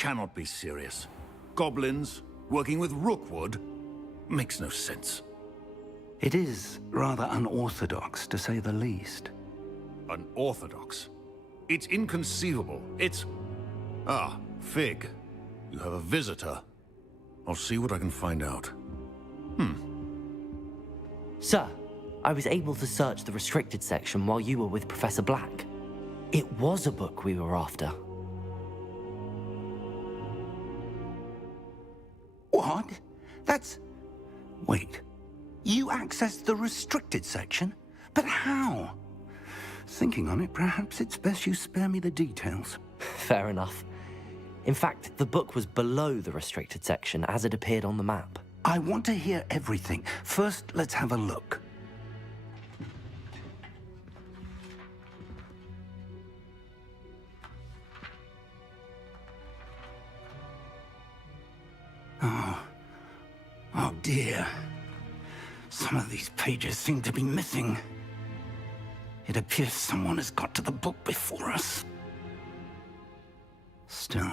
cannot be serious. Goblins working with Rookwood makes no sense. It is rather unorthodox, to say the least. Unorthodox? It's inconceivable. It's... Ah, Fig. You have a visitor. I'll see what I can find out. Sir, I was able to search the restricted section while you were with Professor Black. It was a book we were after. What? That's... Wait. You accessed the restricted section? But how? Thinking on it, perhaps it's best you spare me the details. Fair enough. In fact, the book was below the restricted section as it appeared on the map. I want to hear everything. First, let's have a look. Oh dear. Some of these pages seem to be missing. It appears someone has got to the book before us. Still,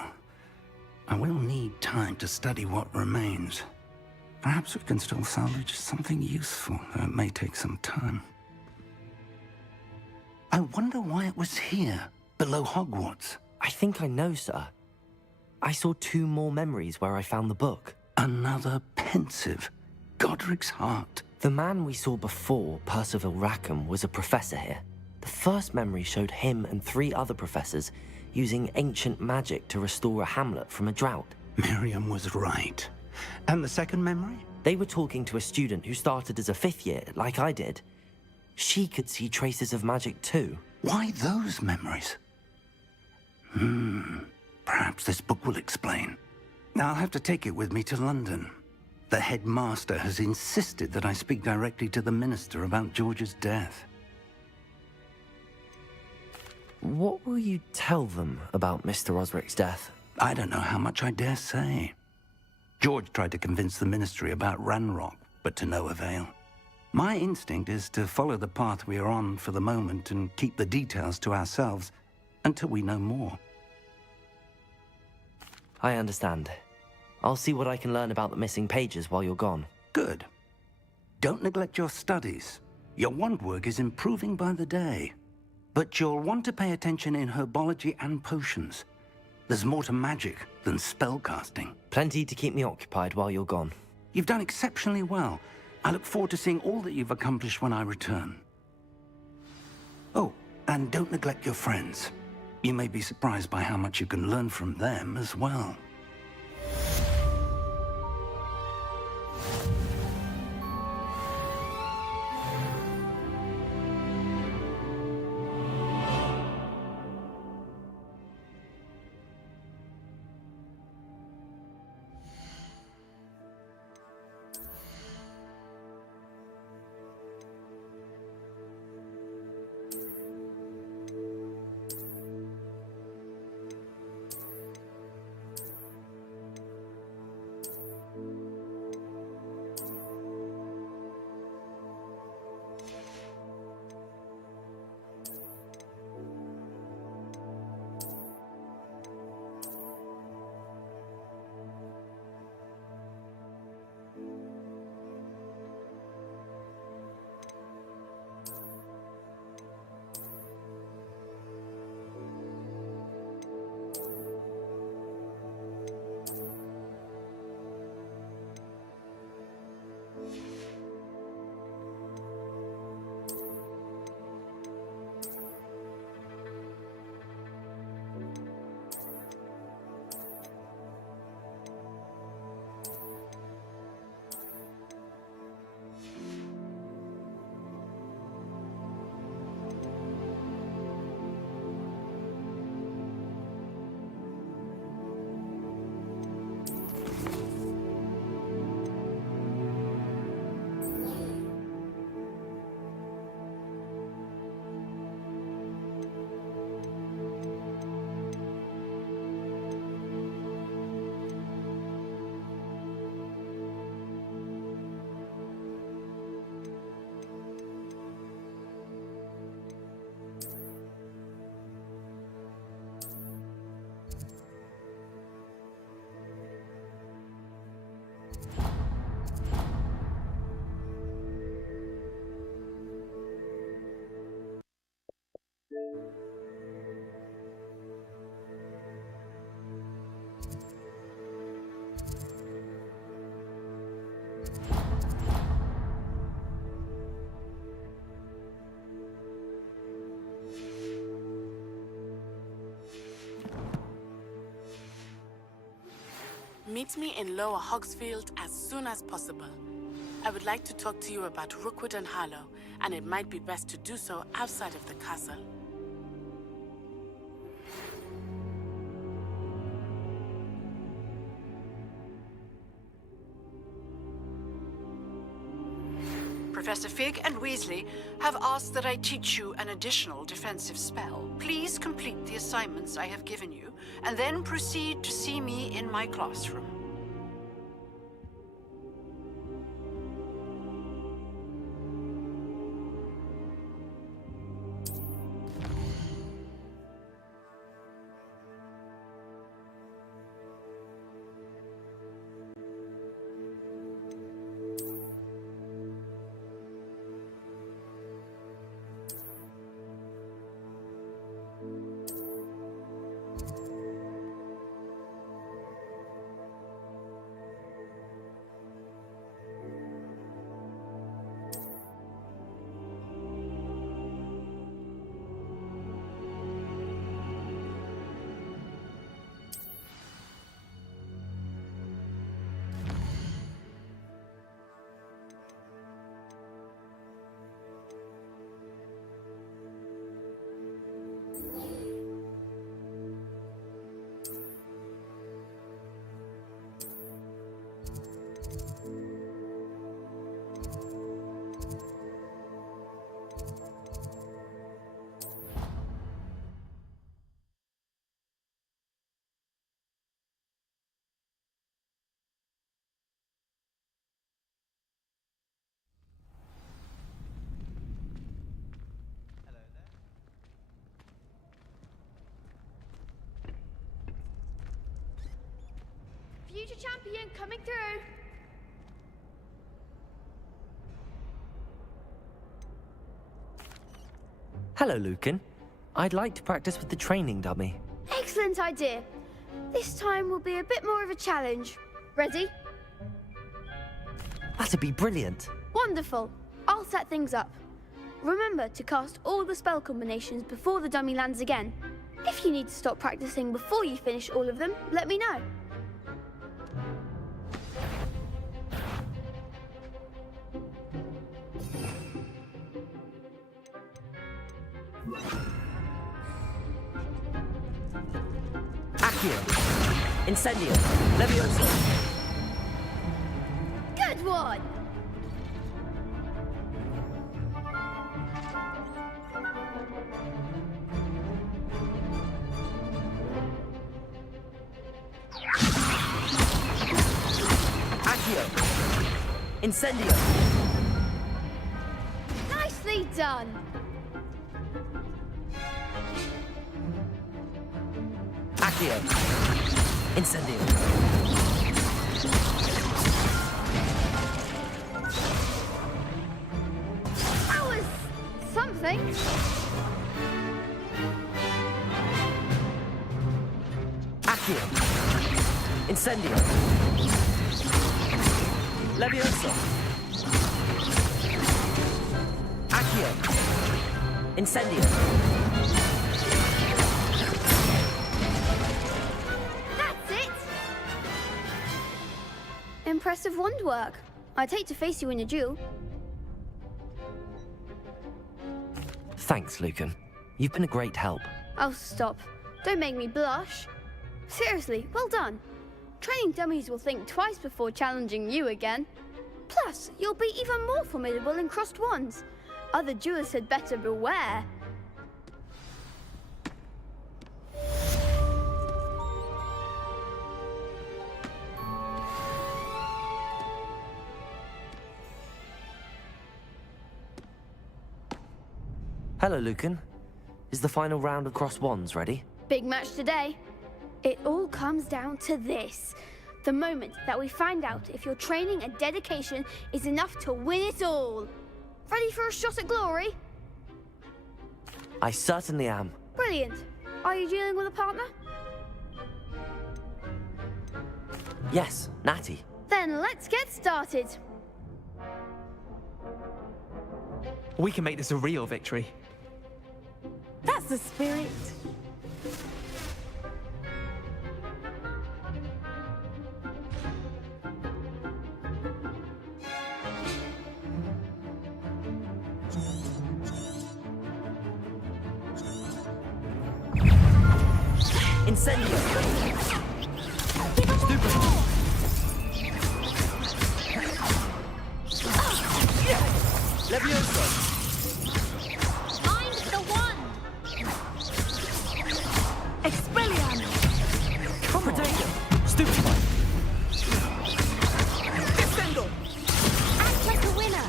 I will need time to study what remains. Perhaps we can still salvage something useful, though it may take some time. I wonder why it was here, below Hogwarts. I think I know, sir. I saw 2 more memories where I found the book. Another pensive. Godric's heart. The man we saw before, Percival Rackham, was a professor here. The first memory showed him and 3 other professors using ancient magic to restore a hamlet from a drought. Miriam was right. And the second memory? They were talking to a student who started as a 5th year, like I did. She could see traces of magic too. Why those memories? Perhaps this book will explain. Now I'll have to take it with me to London. The headmaster has insisted that I speak directly to the minister about George's death. What will you tell them about Mr. Osric's death? I don't know how much I dare say. George tried to convince the ministry about Ranrock, but to no avail. My instinct is to follow the path we are on for the moment and keep the details to ourselves until we know more. I understand. I'll see what I can learn about the missing pages while you're gone. Good. Don't neglect your studies. Your wand work is improving by the day. But you'll want to pay attention in herbology and potions. There's more to magic than spellcasting. Plenty to keep me occupied while you're gone. You've done exceptionally well. I look forward to seeing all that you've accomplished when I return. Oh, and don't neglect your friends. You may be surprised by how much you can learn from them as well. Meet me in Lower Hogsfield as soon as possible. I would like to talk to you about Rookwood and Harlow, and it might be best to do so outside of the castle. Professor Fig and Weasley have asked that I teach you an additional defensive spell. Please complete the assignments I have given you, and then proceed to see me in my classroom. Future champion coming through. Hello, Lucan. I'd like to practice with the training dummy. Excellent idea. This time will be a bit more of a challenge. Ready? That'd be brilliant. Wonderful. I'll set things up. Remember to cast all the spell combinations before the dummy lands again. If you need to stop practicing before you finish all of them, let me know. Accio. Incendio. Levioso. Good one! Accio. Incendio. Nicely done! Accio. Incendio. That was something. Accio. Incendio. Levioso. Accio. Incendio. That's it! Impressive wand work. I'd hate to face you in a duel. Thanks, Lucan. You've been a great help. Oh, stop. Don't make me blush. Seriously, well done. Training dummies will think twice before challenging you again. Plus, you'll be even more formidable in crossed wands. Other duelists had better beware. Hello, Lucan. Is the final round of crossed wands ready? Big match today. It all comes down to this. The moment that we find out if your training and dedication is enough to win it all. Ready for a shot at glory? I certainly am. Brilliant. Are you dealing with a partner? Yes, Natty. Then let's get started. We can make this a real victory. That's the spirit. Incendio! Levioso! Find the one! Expelliarmus! Potato! Stupefy! Descendo! Act like a winner!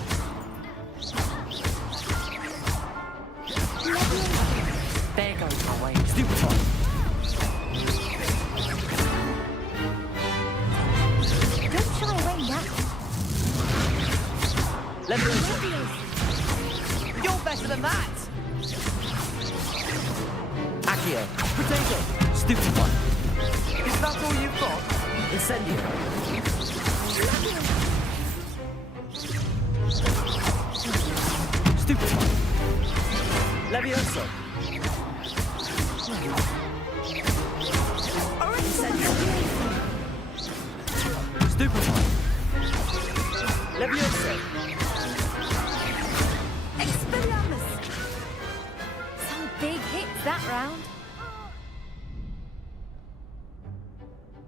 There goes my way. Stupefy! Don't shy away now. Levioso! You're better than that! Accio! Potato! Stupefy! Is that all you've got? Incendio! Stupefy! Levioso! Incendio! Stupefy! Levioso! Expelliarmus! Some big hits that round.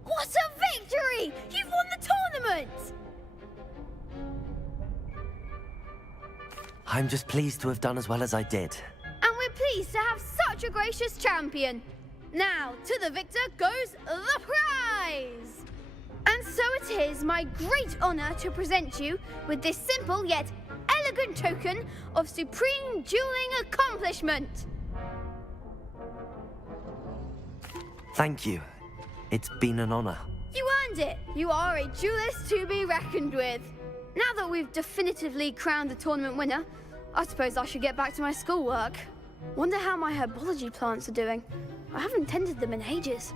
What a victory! You've won the tournament! I'm just pleased to have done as well as I did. And we're pleased to have such a gracious champion. Now, to the victor goes the prize! And so it is my great honor to present you with this simple yet elegant token of supreme dueling accomplishment. Thank you. It's been an honor. You earned it. You are a duelist to be reckoned with. Now that we've definitively crowned the tournament winner, I suppose I should get back to my schoolwork. Wonder how my herbology plants are doing. I haven't tended them in ages.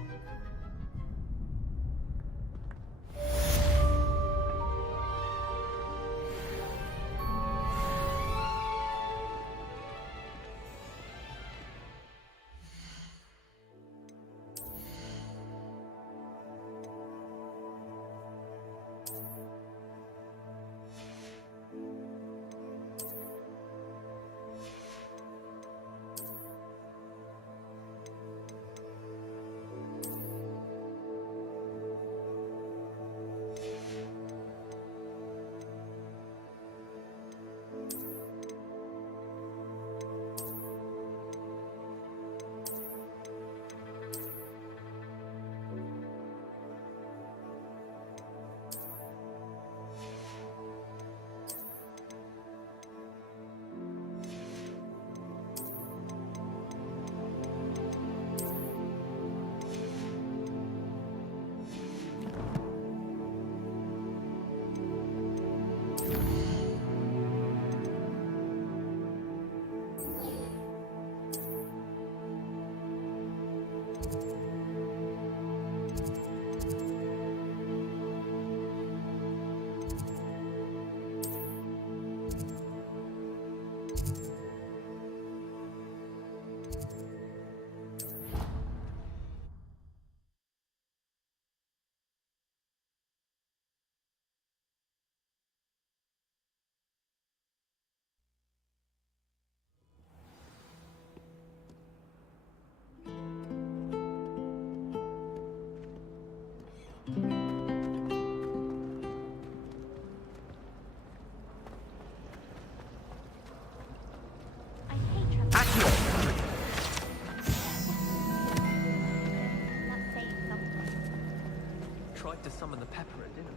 Tried to summon the pepper at dinner.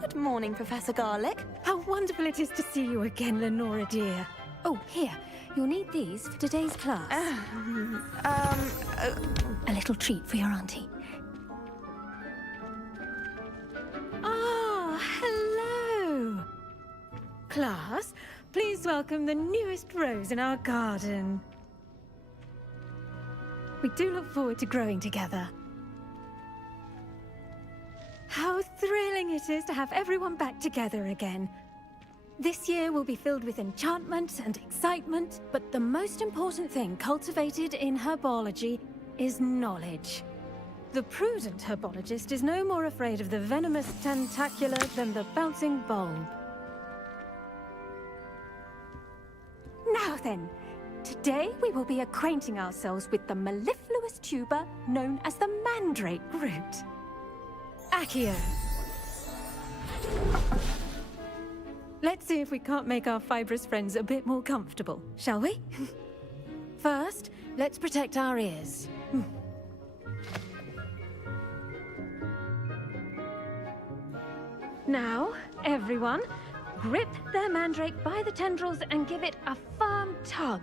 Good morning, Professor Garlick. How wonderful it is to see you again, Lenora dear. Oh, here. You'll need these for today's class. A little treat for your auntie. class, please welcome the newest rose in our garden. We do look forward to growing together. How thrilling it is to have everyone back together again. This year will be filled with enchantment and excitement, but the most important thing cultivated in herbology is knowledge. The prudent herbologist is no more afraid of the venomous tentacula than the bouncing bulb. Now then, today we will be acquainting ourselves with the mellifluous tuber known as the mandrake root. Accio. Let's see if we can't make our fibrous friends a bit more comfortable, shall we? First, let's protect our ears. Now, everyone, grip their mandrake by the tendrils and give it a firm tug.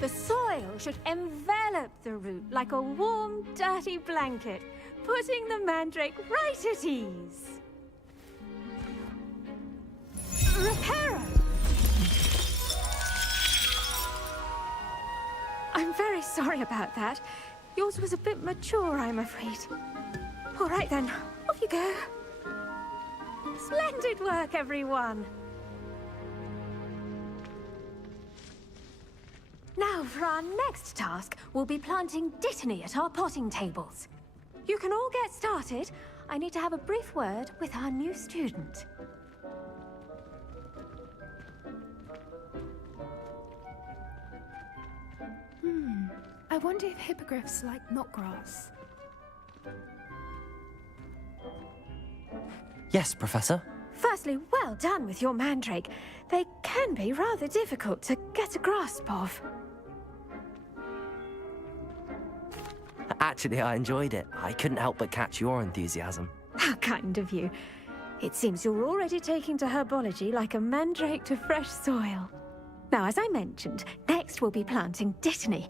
The soil should envelop the root like a warm, dirty blanket, putting the mandrake right at ease. Reparo! I'm very sorry about that. Yours was a bit mature, I'm afraid. All right then, off you go. Splendid work, everyone! Now, for our next task, we'll be planting Dittany at our potting tables. You can all get started. I need to have a brief word with our new student. I wonder if hippogriffs like knotgrass. Yes, Professor. Firstly, well done with your mandrake. They can be rather difficult to get a grasp of. Actually, I enjoyed it. I couldn't help but catch your enthusiasm. How kind of you. It seems you're already taking to herbology like a mandrake to fresh soil. Now, as I mentioned, next we'll be planting Dittany.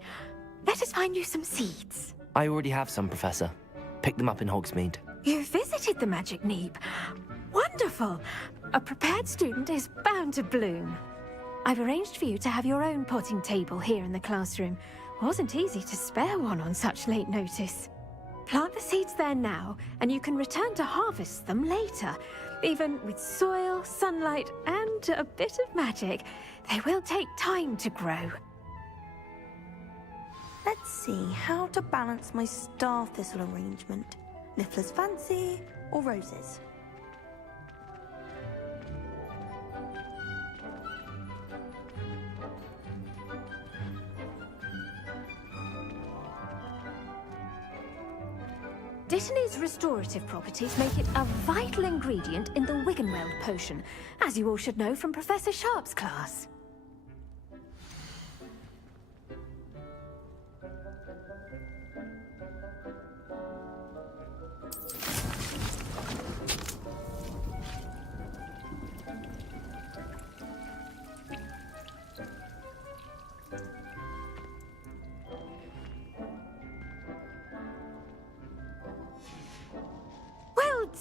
Let us find you some seeds. I already have some, Professor. Picked them up in Hogsmeade. You visited the Magic Neep. Wonderful! A prepared student is bound to bloom. I've arranged for you to have your own potting table here in the classroom. Wasn't easy to spare one on such late notice. Plant the seeds there now, and you can return to harvest them later. Even with soil, sunlight, and a bit of magic, they will take time to grow. Let's see how to balance my star thistle arrangement. Niffler's fancy or roses? Dittany's restorative properties make it a vital ingredient in the Wiggenweld potion, as you all should know from Professor Sharp's class.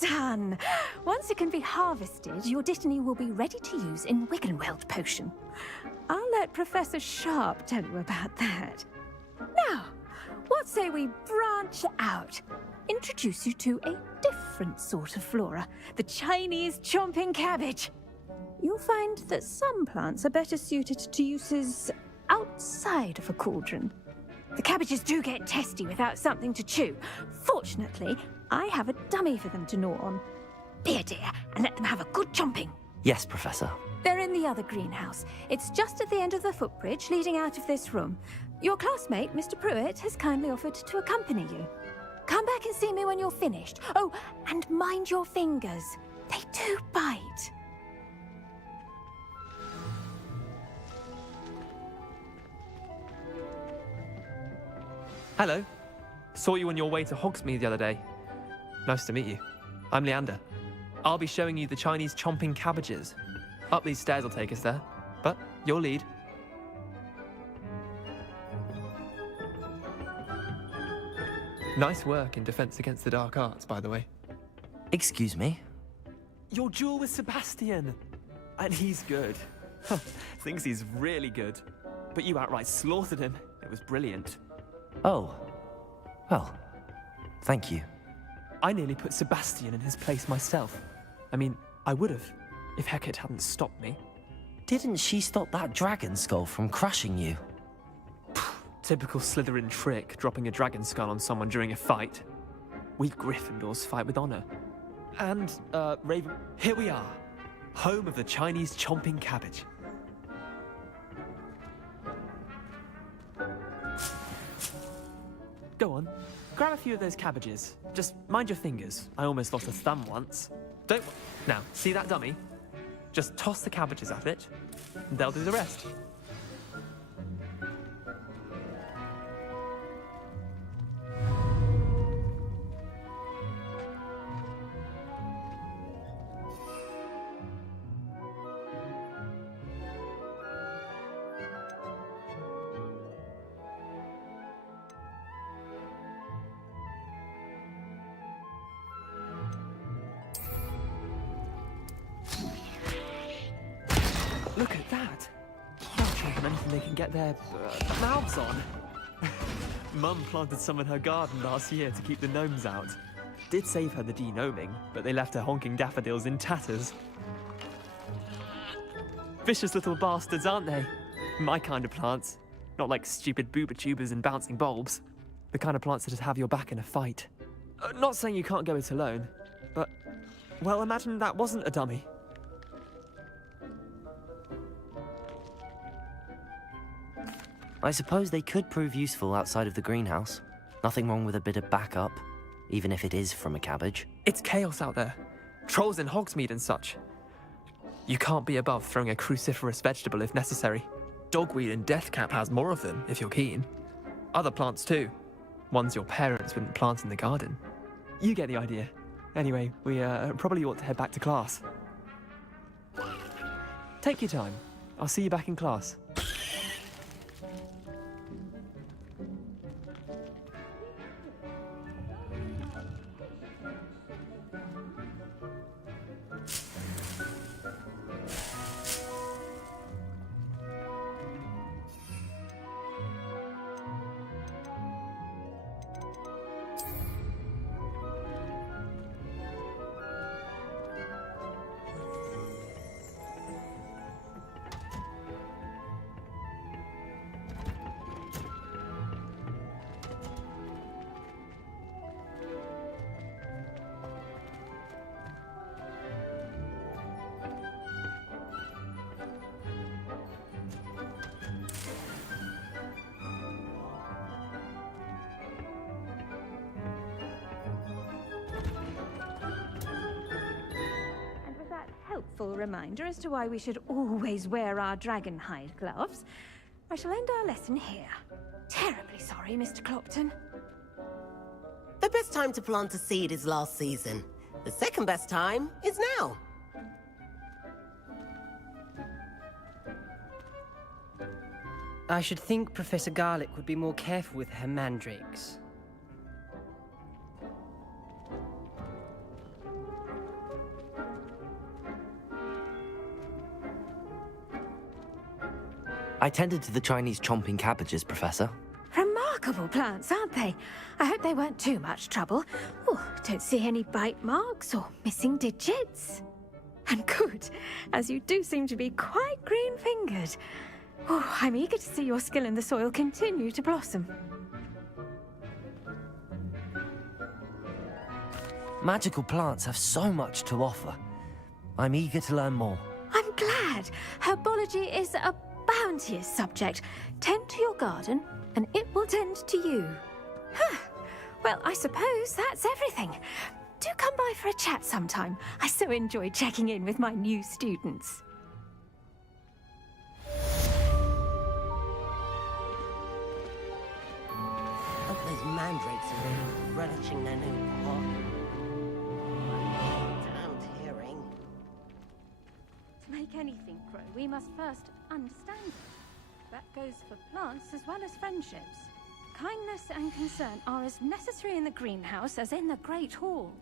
Done! Once it can be harvested, your Dittany will be ready to use in Wiggenweld potion. I'll let Professor Sharp tell you about that. Now, what say we branch out? Introduce you to a different sort of flora, the Chinese chomping cabbage. You'll find that some plants are better suited to uses outside of a cauldron. The cabbages do get testy without something to chew. Fortunately, I have a dummy for them to gnaw on. Be a dear and let them have a good chomping. Yes, Professor. They're in the other greenhouse. It's just at the end of the footbridge leading out of this room. Your classmate, Mr. Pruitt, has kindly offered to accompany you. Come back and see me when you're finished. Oh, and mind your fingers. They do bite. Hello. Saw you on your way to Hogsmeade the other day. Nice to meet you. I'm Leander. I'll be showing you the Chinese chomping cabbages. Up these stairs will take us there, but your lead. Nice work in Defense Against the Dark Arts, by the way. Excuse me? Your duel with Sebastian! And he's good. Thinks he's really good. But you outright slaughtered him. It was brilliant. Oh. Well, thank you. I nearly put Sebastian in his place myself. I mean, I would have, if Hecate hadn't stopped me. Didn't she stop that dragon skull from crushing you? Typical Slytherin trick, dropping a dragon skull on someone during a fight. We Gryffindors fight with honor. And, Raven, here we are. Home of the Chinese chomping cabbage. Go on, grab a few of those cabbages. Just mind your fingers. I almost lost a thumb once. Don't... Now, see that dummy? Just toss the cabbages at it, and they'll do the rest. Look at that! They'll choke on anything they can get their mouths on. Mum planted some in her garden last year to keep the gnomes out. Did save her the de-gnoming, but they left her honking daffodils in tatters. Vicious little bastards, aren't they? My kind of plants. Not like stupid booba tubers and bouncing bulbs. The kind of plants that just have your back in a fight. Not saying you can't go it alone, but... Well, imagine that wasn't a dummy. I suppose they could prove useful outside of the greenhouse. Nothing wrong with a bit of backup, even if it is from a cabbage. It's chaos out there. Trolls in Hogsmeade and such. You can't be above throwing a cruciferous vegetable if necessary. Dogweed and deathcap has more of them, if you're keen. Other plants too. Ones your parents wouldn't plant in the garden. You get the idea. Anyway, we probably ought to head back to class. Take your time. I'll see you back in class. Reminder as to why we should always wear our dragon hide gloves, I shall end our lesson here. Terribly sorry, Mr. Clopton. The best time to plant a seed is last season. The second best time is now. I should think Professor Garlick would be more careful with her mandrakes. I tended to the Chinese chomping cabbages, Professor. Remarkable plants, aren't they? I hope they weren't too much trouble. Oh, don't see any bite marks or missing digits. And good, as you do seem to be quite green-fingered. Oh, I'm eager to see your skill in the soil continue to blossom. Magical plants have so much to offer. I'm eager to learn more. I'm glad. Herbology is a bounteous subject. Tend to your garden, and it will tend to you. Huh. Well, I suppose that's everything. Do come by for a chat sometime. I so enjoy checking in with my new students. Oh, those mandrakes are really relishing their new pot. Damned hearing. To make anything grow, we must first understand it. That goes for plants as well as friendships. Kindness and concern are as necessary in the greenhouse as in the Great Hall.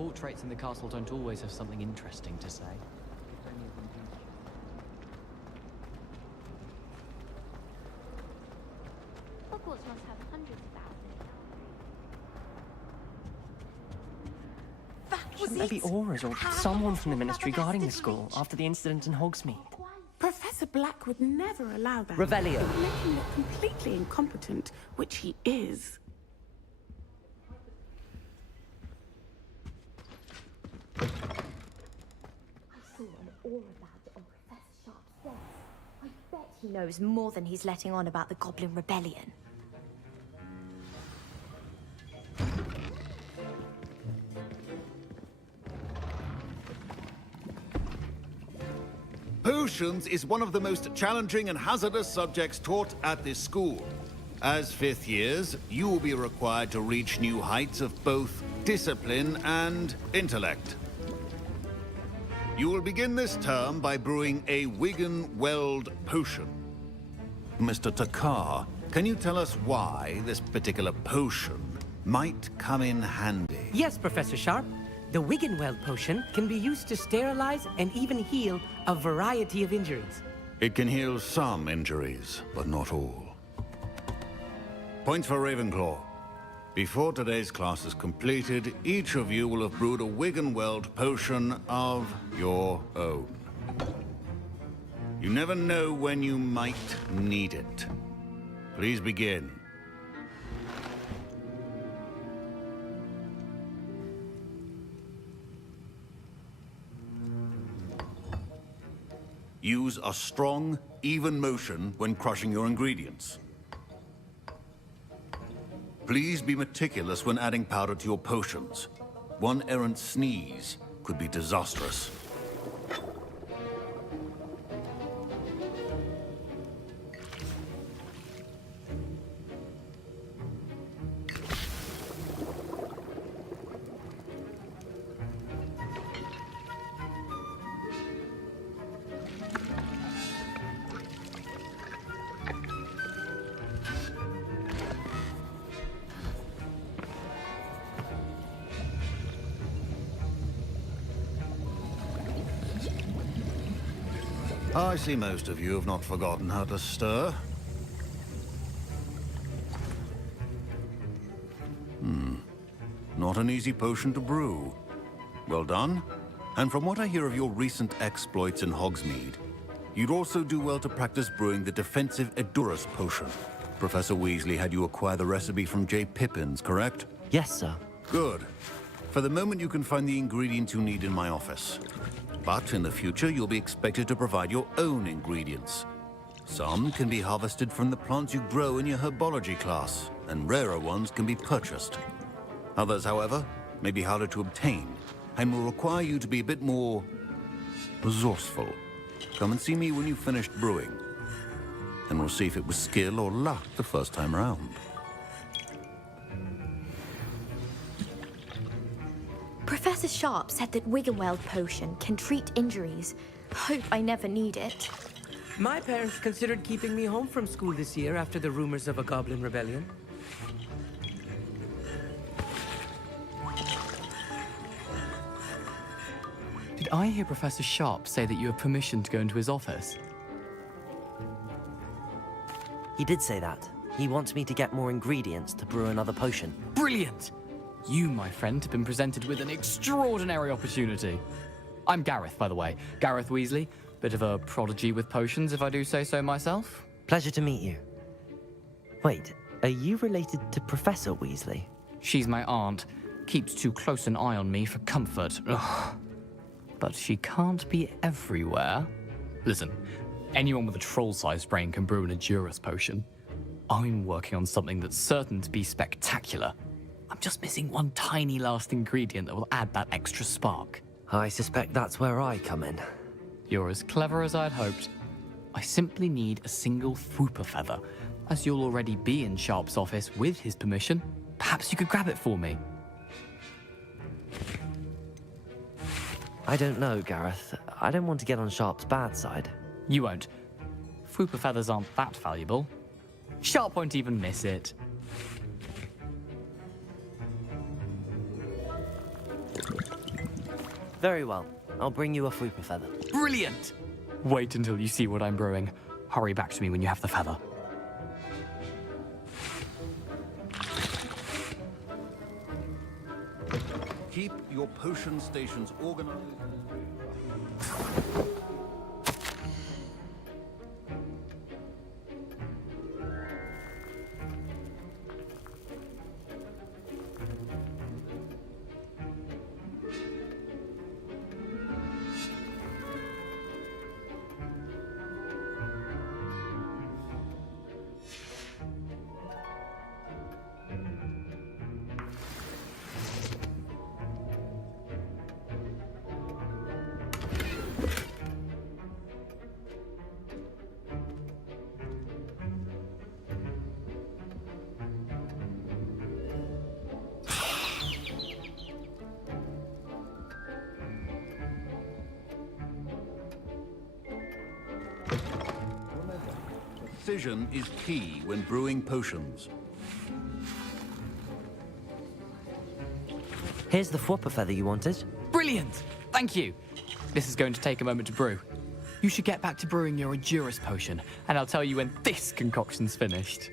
portraits in the castle don't always have something interesting to say. Hogwarts must have hundreds of thousands. Shouldn't there be auras or someone from the Ministry guarding the school after the incident in Hogsmeade? Professor Black would never allow that. Revelio. It would make him look completely incompetent, which he is. I saw an aura badge on Professor Sharp's desk. I bet he knows more than he's letting on about the Goblin Rebellion. Potions is one of the most challenging and hazardous subjects taught at this school. As fifth years, you will be required to reach new heights of both discipline and intellect. You will begin this term by brewing a Wiggenweld potion. Mr. Takar, can you tell us why this particular potion might come in handy? Yes, Professor Sharp. The Wiggenweld potion can be used to sterilize and even heal a variety of injuries. It can heal some injuries, but not all. Points for Ravenclaw. Before today's class is completed, each of you will have brewed a Wiggenweld potion of your own. You never know when you might need it. Please begin. Use a strong, even motion when crushing your ingredients. Please be meticulous when adding powder to your potions. One errant sneeze could be disastrous. I see most of you have not forgotten how to stir. Not an easy potion to brew. Well done. And from what I hear of your recent exploits in Hogsmeade, you'd also do well to practice brewing the defensive Edurus potion. Professor Weasley had you acquire the recipe from J. Pippin's, correct? Yes, sir. Good. For the moment, you can find the ingredients you need in my office. But in the future, you'll be expected to provide your own ingredients. Some can be harvested from the plants you grow in your herbology class, and rarer ones can be purchased. Others, however, may be harder to obtain, and will require you to be a bit more resourceful. Come and see me when you've finished brewing, and we'll see if it was skill or luck the first time around. Professor Sharp said that Wiggenweld potion can treat injuries. Hope I never need it. My parents considered keeping me home from school this year after the rumors of a Goblin Rebellion. Did I hear Professor Sharp say that you have permission to go into his office? He did say that. He wants me to get more ingredients to brew another potion. Brilliant! You, my friend, have been presented with an extraordinary opportunity. I'm Gareth, by the way. Gareth Weasley. Bit of a prodigy with potions, if I do say so myself. Pleasure to meet you. Wait, are you related to Professor Weasley? She's my aunt. Keeps too close an eye on me for comfort. Ugh. But she can't be everywhere. Listen, anyone with a troll-sized brain can brew an Edurus potion. I'm working on something that's certain to be spectacular. I'm just missing one tiny last ingredient that will add that extra spark. I suspect that's where I come in. You're as clever as I'd hoped. I simply need a single Fwooper feather. As you'll already be in Sharp's office with his permission, perhaps you could grab it for me. I don't know, Gareth. I don't want to get on Sharp's bad side. You won't. Fwooper feathers aren't that valuable. Sharp won't even miss it. Very well. I'll bring you a Fwooper feather. Brilliant! Wait until you see what I'm brewing. Hurry back to me when you have the feather. Keep your potion stations organized. Precision is key when brewing potions. Here's the Fwooper feather you wanted. Brilliant! Thank you. This is going to take a moment to brew. You should get back to brewing your Endurus potion, and I'll tell you when this concoction's finished.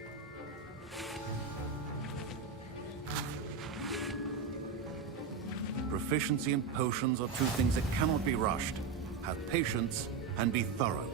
Proficiency in potions are two things that cannot be rushed. Have patience and be thorough.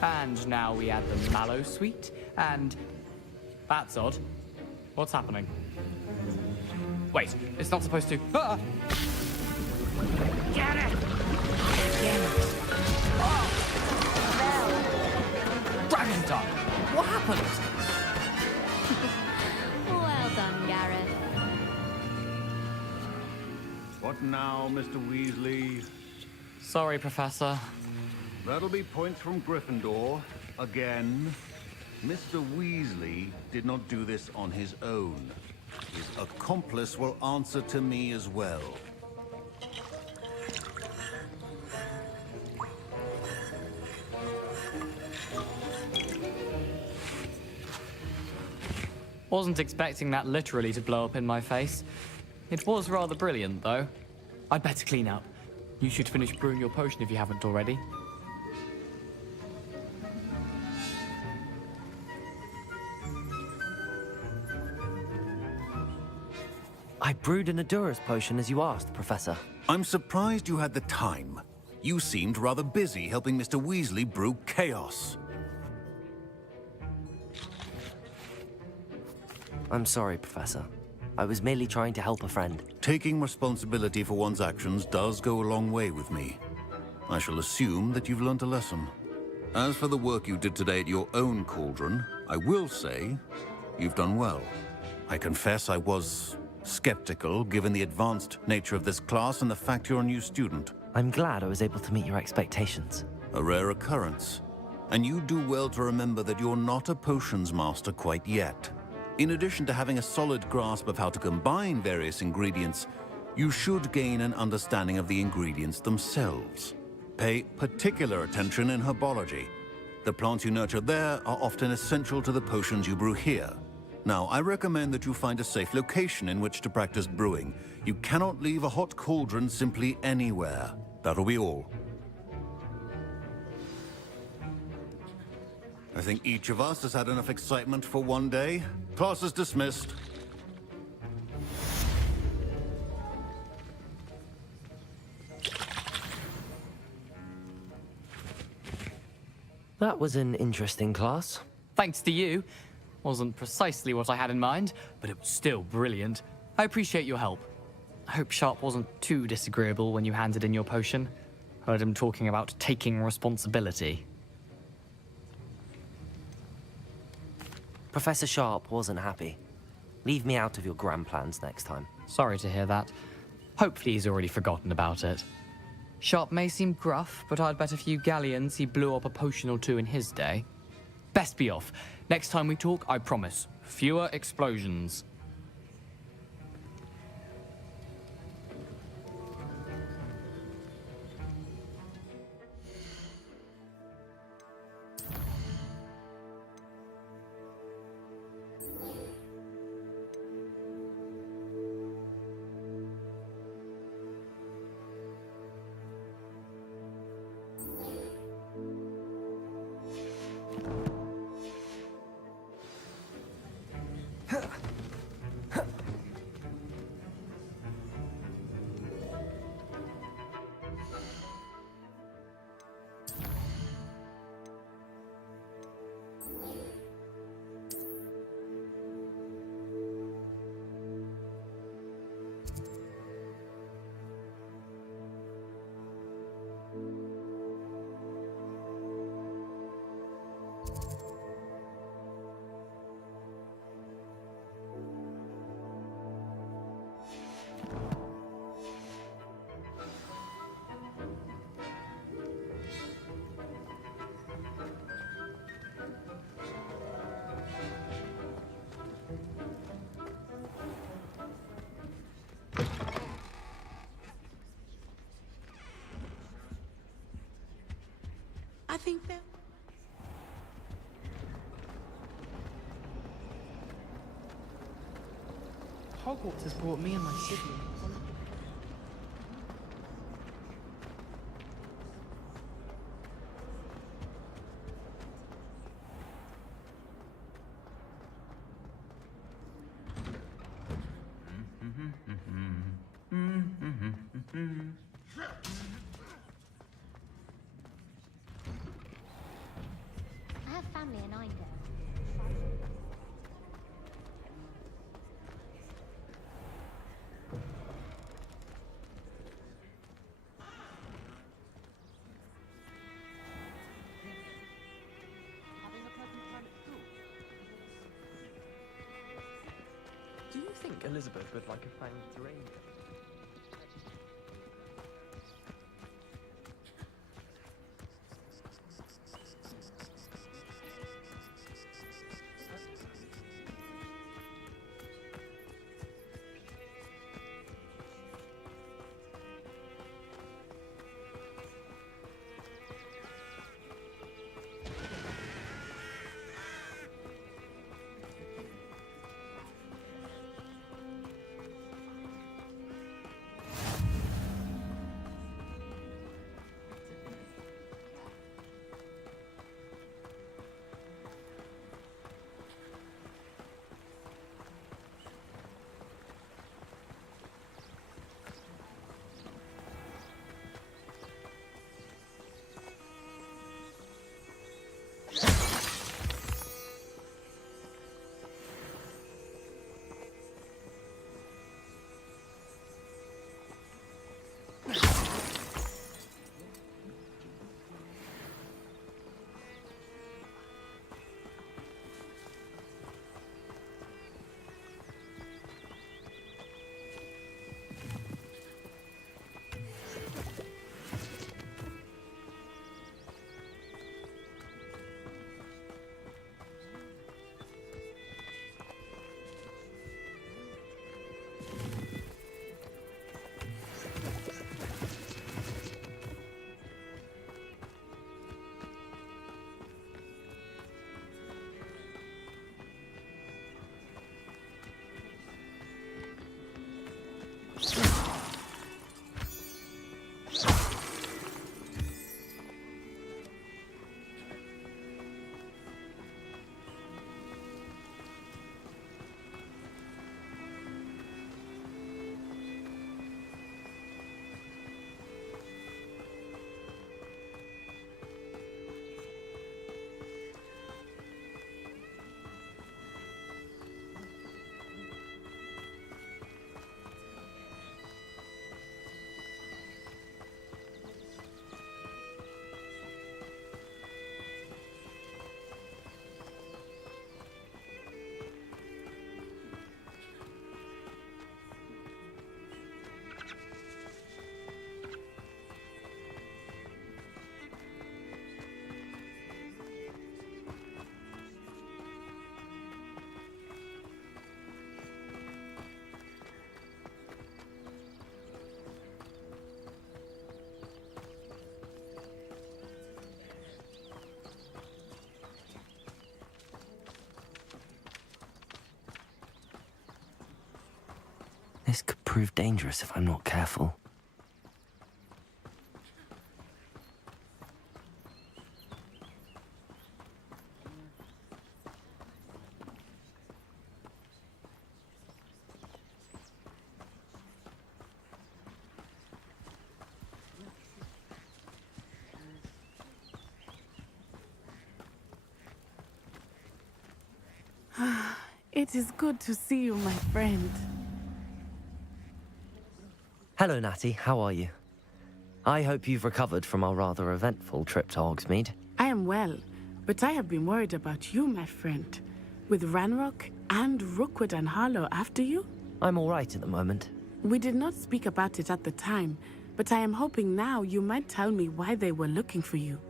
And now we add the mallow sweet, and... That's odd. What's happening? Wait, it's not supposed to... Ah! Get it! Dragon Duck! What happened? Well done, Gareth. What now, Mr. Weasley? Sorry, Professor. That'll be points from Gryffindor. Again. Mr. Weasley did not do this on his own. His accomplice will answer to me as well. Wasn't expecting that literally to blow up in my face. It was rather brilliant, though. I'd better clean up. You should finish brewing your potion if you haven't already. I brewed an Endurus potion as you asked, Professor. I'm surprised you had the time. You seemed rather busy helping Mr. Weasley brew chaos. I'm sorry, Professor. I was merely trying to help a friend. Taking responsibility for one's actions does go a long way with me. I shall assume that you've learnt a lesson. As for the work you did today at your own cauldron, I will say you've done well. I confess I was skeptical, given the advanced nature of this class and the fact you're a new student. I'm glad I was able to meet your expectations. A rare occurrence. And you do well to remember that you're not a potions master quite yet. In addition to having a solid grasp of how to combine various ingredients, you should gain an understanding of the ingredients themselves. Pay particular attention in herbology. The plants you nurture there are often essential to the potions you brew here. Now, I recommend that you find a safe location in which to practice brewing. You cannot leave a hot cauldron simply anywhere. That'll be all. I think each of us has had enough excitement for one day. Class is dismissed. That was an interesting class. Thanks to you. Wasn't precisely what I had in mind, but it was still brilliant. I appreciate your help. Hope Sharp wasn't too disagreeable when you handed in your potion. Heard him talking about taking responsibility. Professor Sharp wasn't happy. Leave me out of your grand plans next time. Sorry to hear that. Hopefully he's already forgotten about it. Sharp may seem gruff, but I'd bet a few galleons he blew up a potion or two in his day. Best be off. Next time we talk, I promise, fewer explosions. I think that... Hogwarts has brought me and my siblings. I have family in Indo. Do you think Elizabeth would like a fanged ranger? This could prove dangerous if I'm not careful. It is good to see you, my friend. Hello, Natty. How are you? I hope you've recovered from our rather eventful trip to Hogsmeade. I am well, but I have been worried about you, my friend. With Ranrock and Rookwood and Harlow after you? I'm all right at the moment. We did not speak about it at the time, but I am hoping now you might tell me why they were looking for you.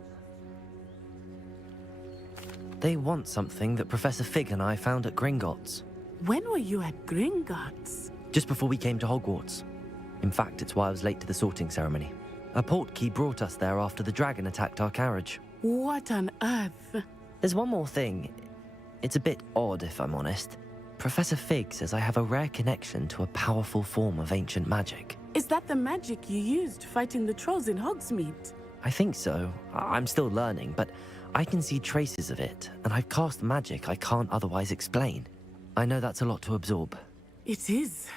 They want something that Professor Fig and I found at Gringotts. When were you at Gringotts? Just before we came to Hogwarts. In fact, it's why I was late to the sorting ceremony. A portkey brought us there after the dragon attacked our carriage. What on earth? There's one more thing. It's a bit odd, if I'm honest. Professor Fig says I have a rare connection to a powerful form of ancient magic. Is that the magic you used fighting the trolls in Hogsmeade? I think so. I'm still learning, but I can see traces of it, and I've cast magic I can't otherwise explain. I know that's a lot to absorb. It is.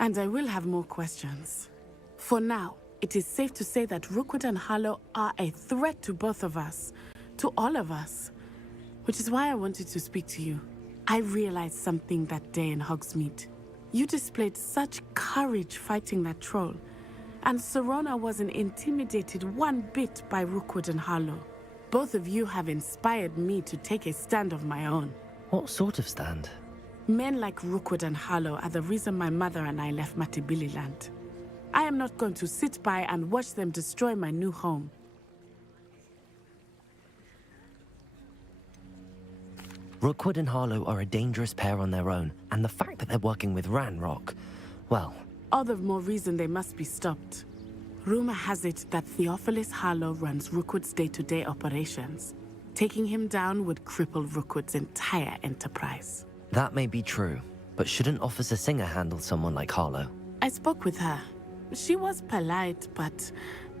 And I will have more questions. For now, it is safe to say that Rookwood and Harlow are a threat to both of us. To all of us. Which is why I wanted to speak to you. I realized something that day in Hogsmeade. You displayed such courage fighting that troll. And Serona wasn't intimidated one bit by Rookwood and Harlow. Both of you have inspired me to take a stand of my own. What sort of stand? Men like Rookwood and Harlow are the reason my mother and I left Matabeleland. I am not going to sit by and watch them destroy my new home. Rookwood and Harlow are a dangerous pair on their own, and the fact that they're working with Ranrock, well... All the more reason they must be stopped. Rumor has it that Theophilus Harlow runs Rookwood's day-to-day operations. Taking him down would cripple Rookwood's entire enterprise. That may be true, but shouldn't Officer Singer handle someone like Harlow? I spoke with her. She was polite, but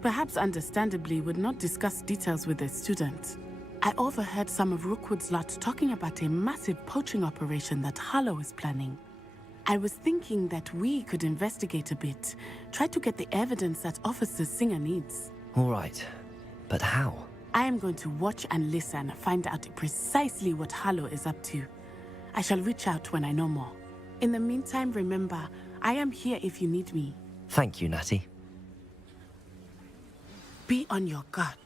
perhaps understandably would not discuss details with a student. I overheard some of Rookwood's lot talking about a massive poaching operation that Harlow is planning. I was thinking that we could investigate a bit, try to get the evidence that Officer Singer needs. All right, but how? I am going to watch and listen, find out precisely what Harlow is up to. I shall reach out when I know more. In the meantime, remember, I am here if you need me. Thank you, Natty. Be on your guard.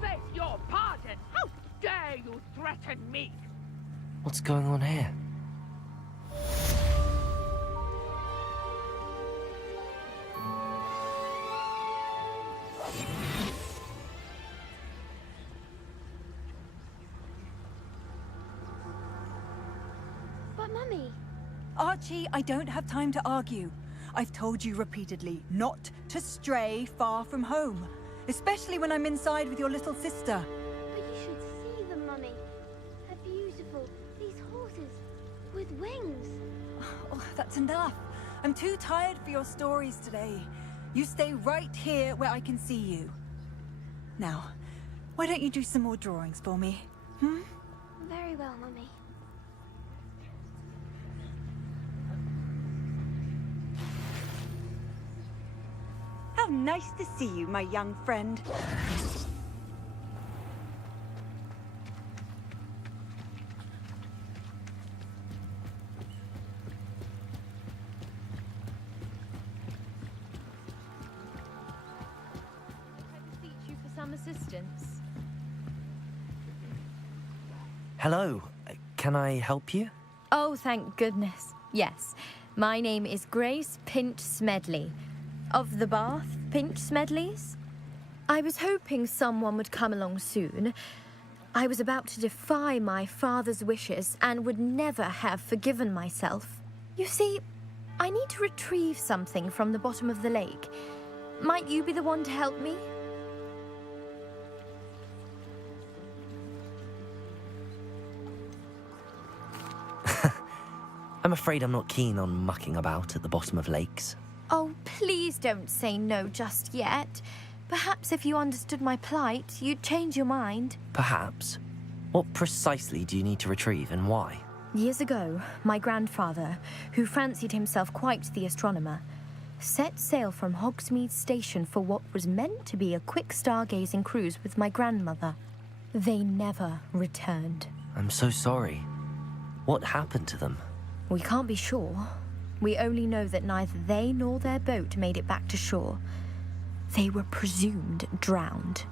Beg your pardon! How dare you threaten me? What's going on here? But Mummy... Archie, I don't have time to argue. I've told you repeatedly not to stray far from home. Especially when I'm inside with your little sister. But you should see them, Mummy. They're beautiful. These horses with wings. Oh, that's enough. I'm too tired for your stories today. You stay right here where I can see you. Now, why don't you do some more drawings for me? Very well, Mummy. How nice to see you, my young friend. You for some assistance. Hello. Can I help you? Oh, thank goodness. Yes. My name is Grace Pinch Smedley. Of the Bath Pinch Smedleys? I was hoping someone would come along soon. I was about to defy my father's wishes and would never have forgiven myself. You see, I need to retrieve something from the bottom of the lake. Might you be the one to help me? I'm afraid I'm not keen on mucking about at the bottom of lakes. Oh, please don't say no just yet. Perhaps if you understood my plight, you'd change your mind. Perhaps. What precisely do you need to retrieve and why? Years ago, my grandfather, who fancied himself quite the astronomer, set sail from Hogsmeade Station for what was meant to be a quick stargazing cruise with my grandmother. They never returned. I'm so sorry. What happened to them? We can't be sure. We only know that neither they nor their boat made it back to shore. They were presumed drowned.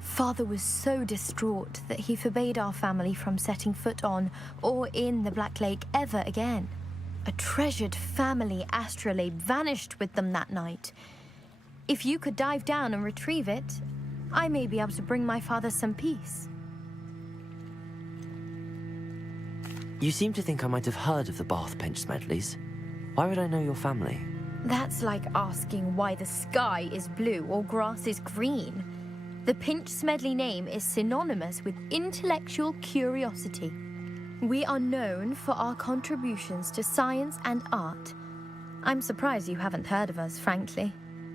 Father was so distraught that he forbade our family from setting foot on or in the Black Lake ever again. A treasured family astrolabe vanished with them that night. If you could dive down and retrieve it, I may be able to bring my father some peace. You seem to think I might have heard of the Bath Pinch Smedleys. Why would I know your family? That's like asking why the sky is blue or grass is green. The Pinch Smedley name is synonymous with intellectual curiosity. We are known for our contributions to science and art. I'm surprised you haven't heard of us, frankly.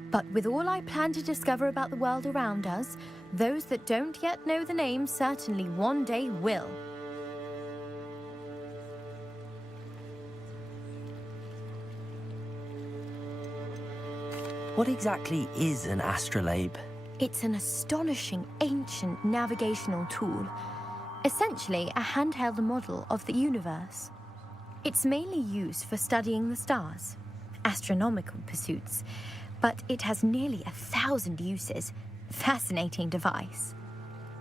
But with all I plan to discover about the world around us, those that don't yet know the name certainly one day will. What exactly is an astrolabe? It's an astonishing ancient navigational tool. Essentially, a handheld model of the universe. It's mainly used for studying the stars, astronomical pursuits, but it has nearly 1,000 uses. Fascinating device.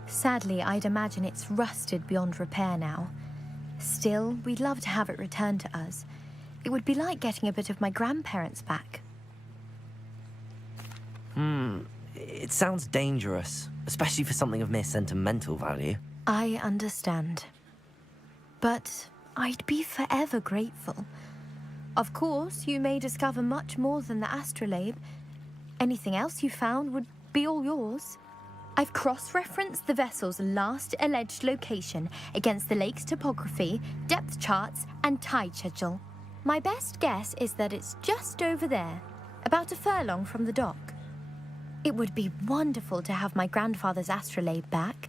Sadly, I'd imagine it's rusted beyond repair now. Still, we'd love to have it returned to us. It would be like getting a bit of my grandparents back. It sounds dangerous, especially for something of mere sentimental value. I understand. But I'd be forever grateful. Of course, you may discover much more than the astrolabe. Anything else you found would be all yours. I've cross-referenced the vessel's last alleged location against the lake's topography, depth charts, and tide schedule. My best guess is that it's just over there, about a furlong from the dock. It would be wonderful to have my grandfather's astrolabe back.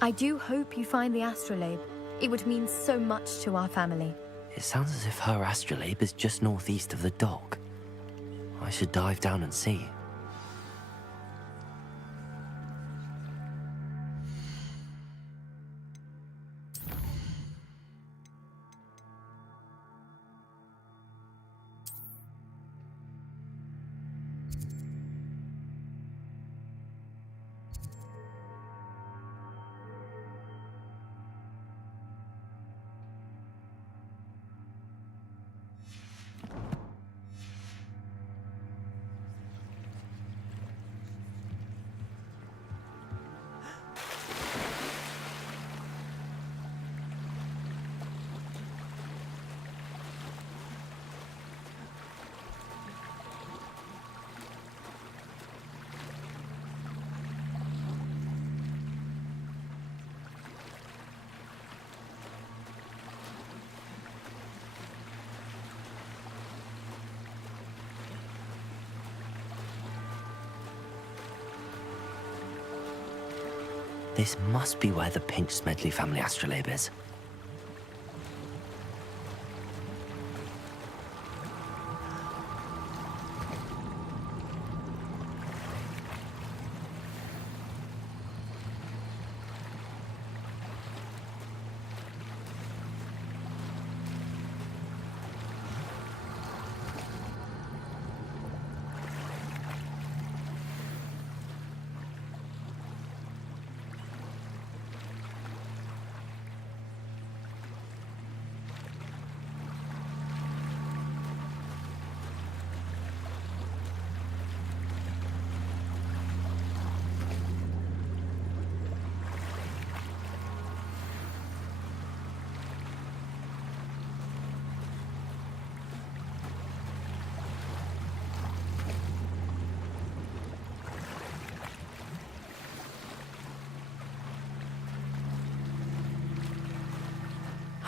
I do hope you find the astrolabe. It would mean so much to our family. It sounds as if her astrolabe is just northeast of the dock. I should dive down and see. This must be where the Pinch Smedley family astrolabe is.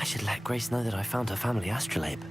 I should let Grace know that I found her family astrolabe.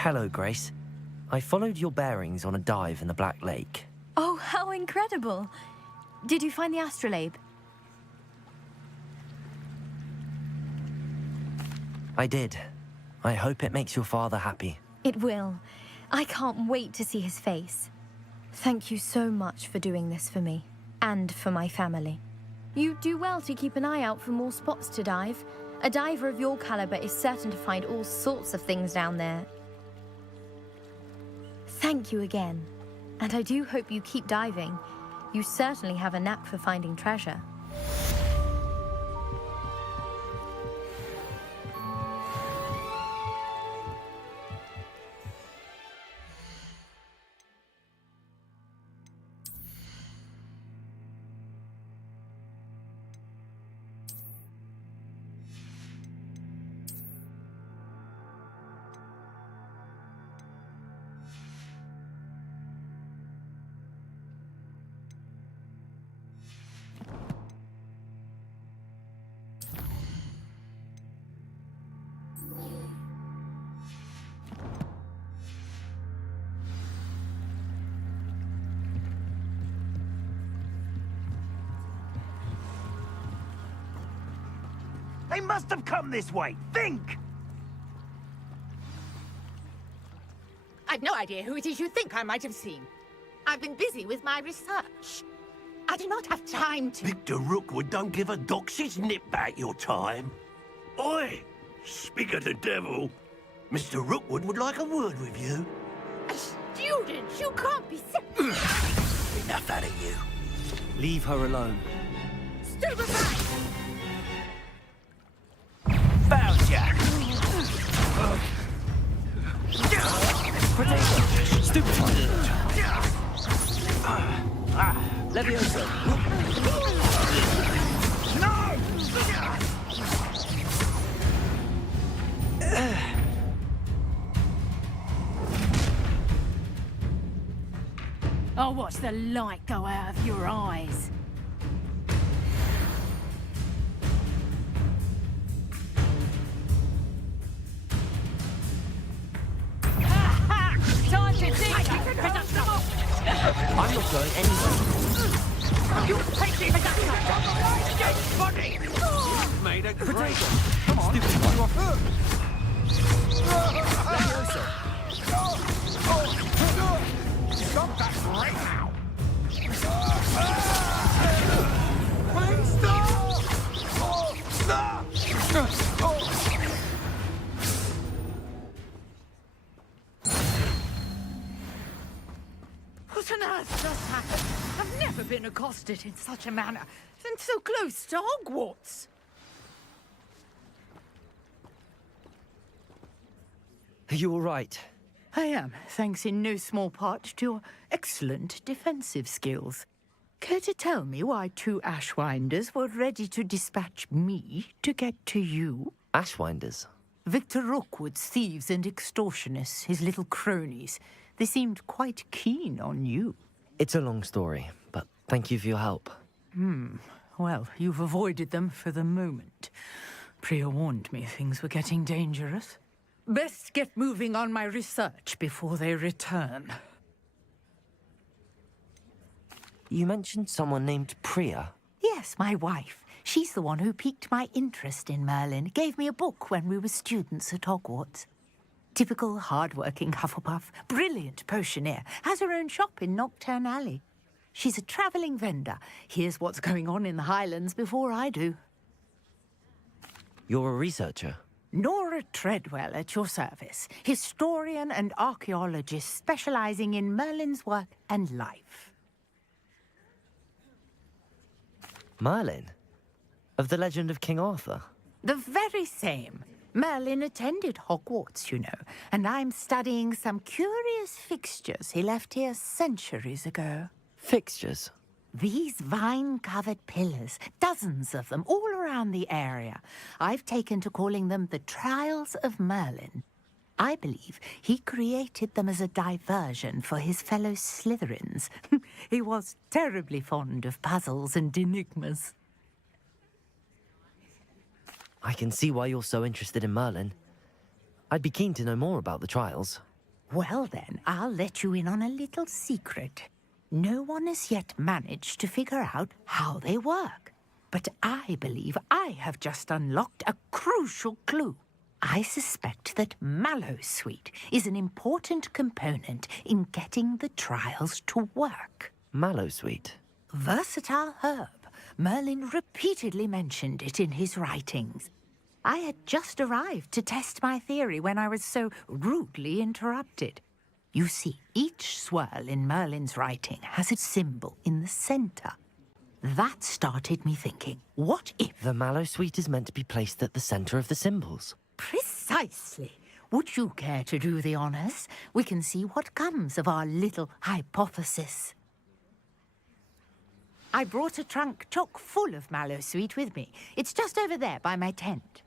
Hello, Grace. I followed your bearings on a dive in the Black Lake. Oh, how incredible! Did you find the astrolabe? I did. I hope it makes your father happy. It will. I can't wait to see his face. Thank you so much for doing this for me, and for my family. You do well to keep an eye out for more spots to dive. A diver of your caliber is certain to find all sorts of things down there. Thank you again, and I do hope you keep diving. You certainly have a knack for finding treasure. They must have come this way. Think! I've no idea who it is you think I might have seen. I've been busy with my research. I do not have time to... Victor Rookwood don't give a doxy's nip back your time. Oi! Speak of the devil. Mr. Rookwood would like a word with you. A student? You can't be serious. Enough out of you. Leave her alone. Stupefy! Found ya! Potato! Stupefy! Levioso! No! I'll watch the light go out of your eyes. I'm not going anywhere. You take me dead body! Made a great... Come on, stupid one. You are hurt! Stop that right now! Please stop! Stop! What on earth just happened? I've never been accosted in such a manner, and so close to Hogwarts. Are you all right? I am, thanks in no small part to your excellent defensive skills. Care to tell me why 2 Ashwinders were ready to dispatch me to get to you? Ashwinders? Victor Rookwood's thieves and extortionists, his little cronies. They seemed quite keen on you. It's a long story, but thank you for your help. Well, you've avoided them for the moment. Priya warned me things were getting dangerous. Best get moving on my research before they return. You mentioned someone named Priya. Yes, my wife. She's the one who piqued my interest in Merlin. Gave me a book when we were students at Hogwarts. Typical hard-working Hufflepuff, brilliant potioneer, has her own shop in Knockturn Alley. She's a travelling vendor. Hears what's going on in the Highlands before I do. You're a researcher? Nora Treadwell at your service, historian and archaeologist specialising in Merlin's work and life. Merlin? Of the legend of King Arthur? The very same. Merlin attended Hogwarts, you know, and I'm studying some curious fixtures he left here centuries ago. Fixtures? These vine-covered pillars, dozens of them, all around the area. I've taken to calling them the Trials of Merlin. I believe he created them as a diversion for his fellow Slytherins. He was terribly fond of puzzles and enigmas. I can see why you're so interested in Merlin. I'd be keen to know more about the trials. Well then, I'll let you in on a little secret. No one has yet managed to figure out how they work. But I believe I have just unlocked a crucial clue. I suspect that Mallowsweet is an important component in getting the trials to work. Mallowsweet? Versatile herb. Merlin repeatedly mentioned it in his writings. I had just arrived to test my theory when I was so rudely interrupted. You see, each swirl in Merlin's writing has a symbol in the centre. That started me thinking, what if... The Mallowsweet is meant to be placed at the centre of the symbols. Precisely. Would you care to do the honours? We can see what comes of our little hypothesis. I brought a trunk chock full of Mallowsweet with me. It's just over there by my tent.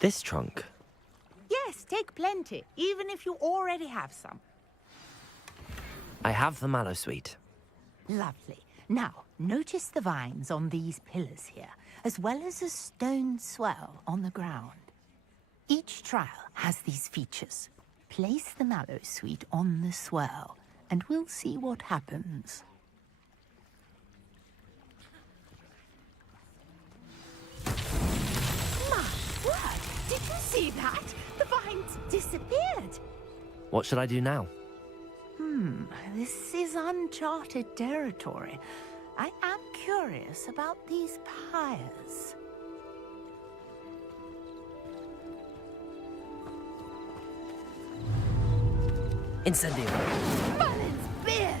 This trunk? Yes, take plenty, even if you already have some. I have the Mallowsweet. Lovely. Now, notice the vines on these pillars here, as well as a stone swell on the ground. Each trial has these features. Place the Mallowsweet on the swell, and we'll see what happens. My word! Did you see that? The vines disappeared. What should I do now? This is uncharted territory. I am curious about these pyres. Incendio! Merlin's beard!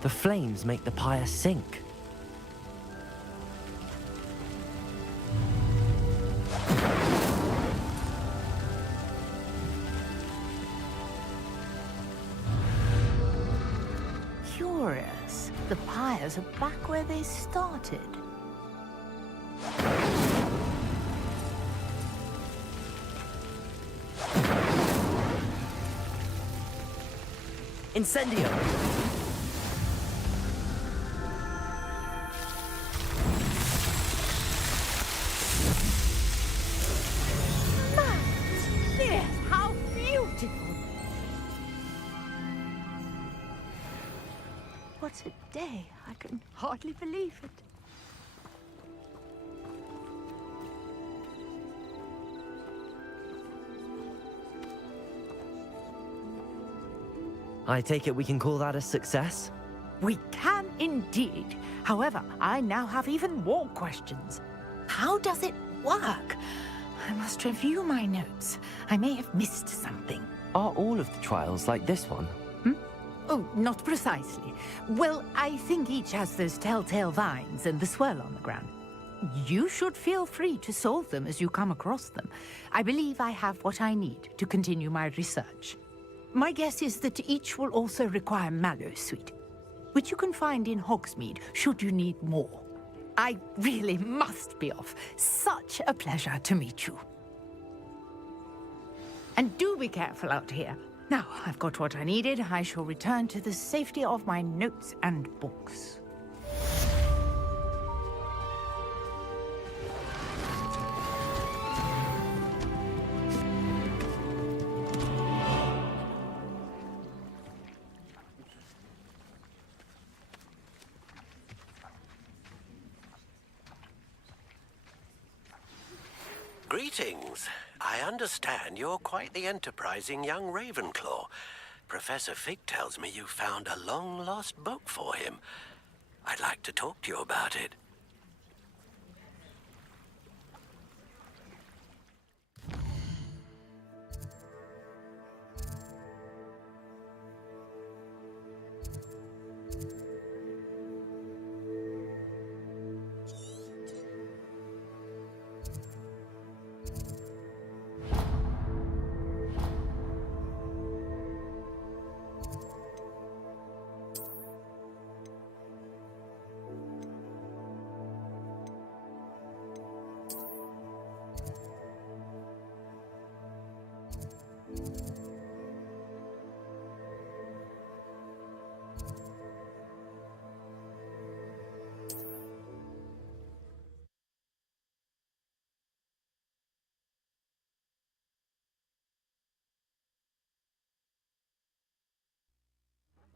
The flames make the pyre sink. Curious. The pyres are back where they started. Incendio! What a day. I can hardly believe it. I take it we can call that a success? We can indeed. However, I now have even more questions. How does it work? I must review my notes. I may have missed something. Are all of the trials like this one? Oh, not precisely. Well, I think each has those telltale vines and the swirl on the ground. You should feel free to solve them as you come across them. I believe I have what I need to continue my research. My guess is that each will also require mallow sweet, which you can find in Hogsmeade should you need more. I really must be off. Such a pleasure to meet you. And do be careful out here. Now, I've got what I needed. I shall return to the safety of my notes and books. Greetings. I understand you're quite the enterprising young Ravenclaw. Professor Fig tells me you found a long-lost book for him. I'd like to talk to you about it.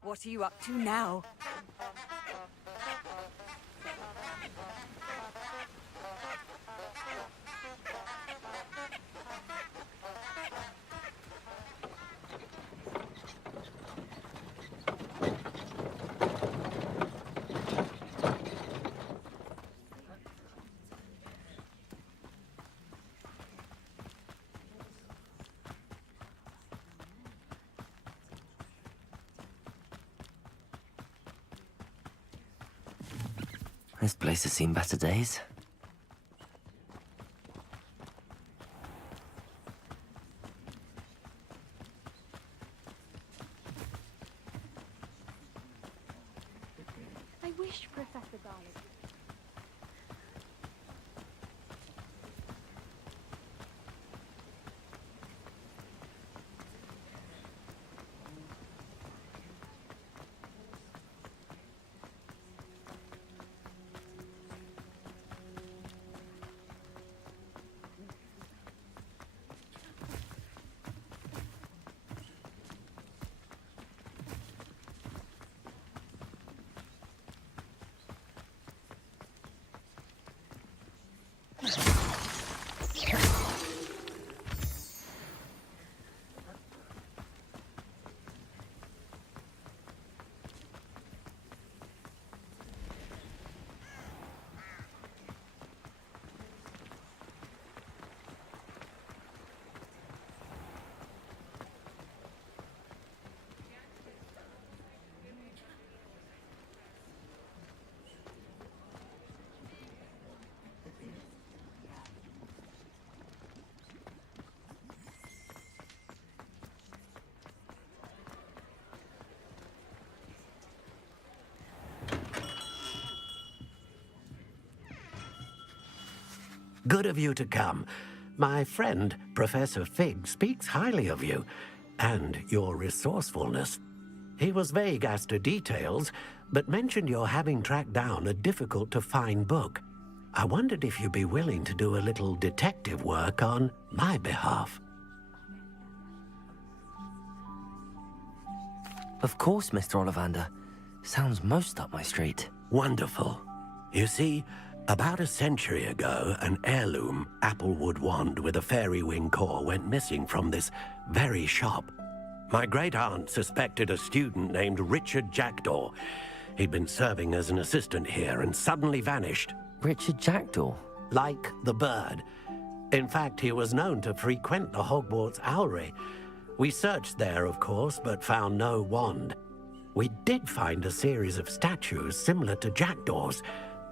What are you up to now? This place has seen better days. I wish Professor Garlic. Good of you to come. My friend, Professor Fig, speaks highly of you and your resourcefulness. He was vague as to details, but mentioned your having tracked down a difficult-to-find book. I wondered if you'd be willing to do a little detective work on my behalf. Of course, Mr. Ollivander. Sounds most up my street. Wonderful. You see, about a century ago, an heirloom applewood wand with a fairy wing core went missing from this very shop. My great-aunt suspected a student named Richard Jackdaw. He'd been serving as an assistant here and suddenly vanished. Richard Jackdaw? Like the bird. In fact, he was known to frequent the Hogwarts Owlery. We searched there, of course, but found no wand. We did find a series of statues similar to Jackdaw's.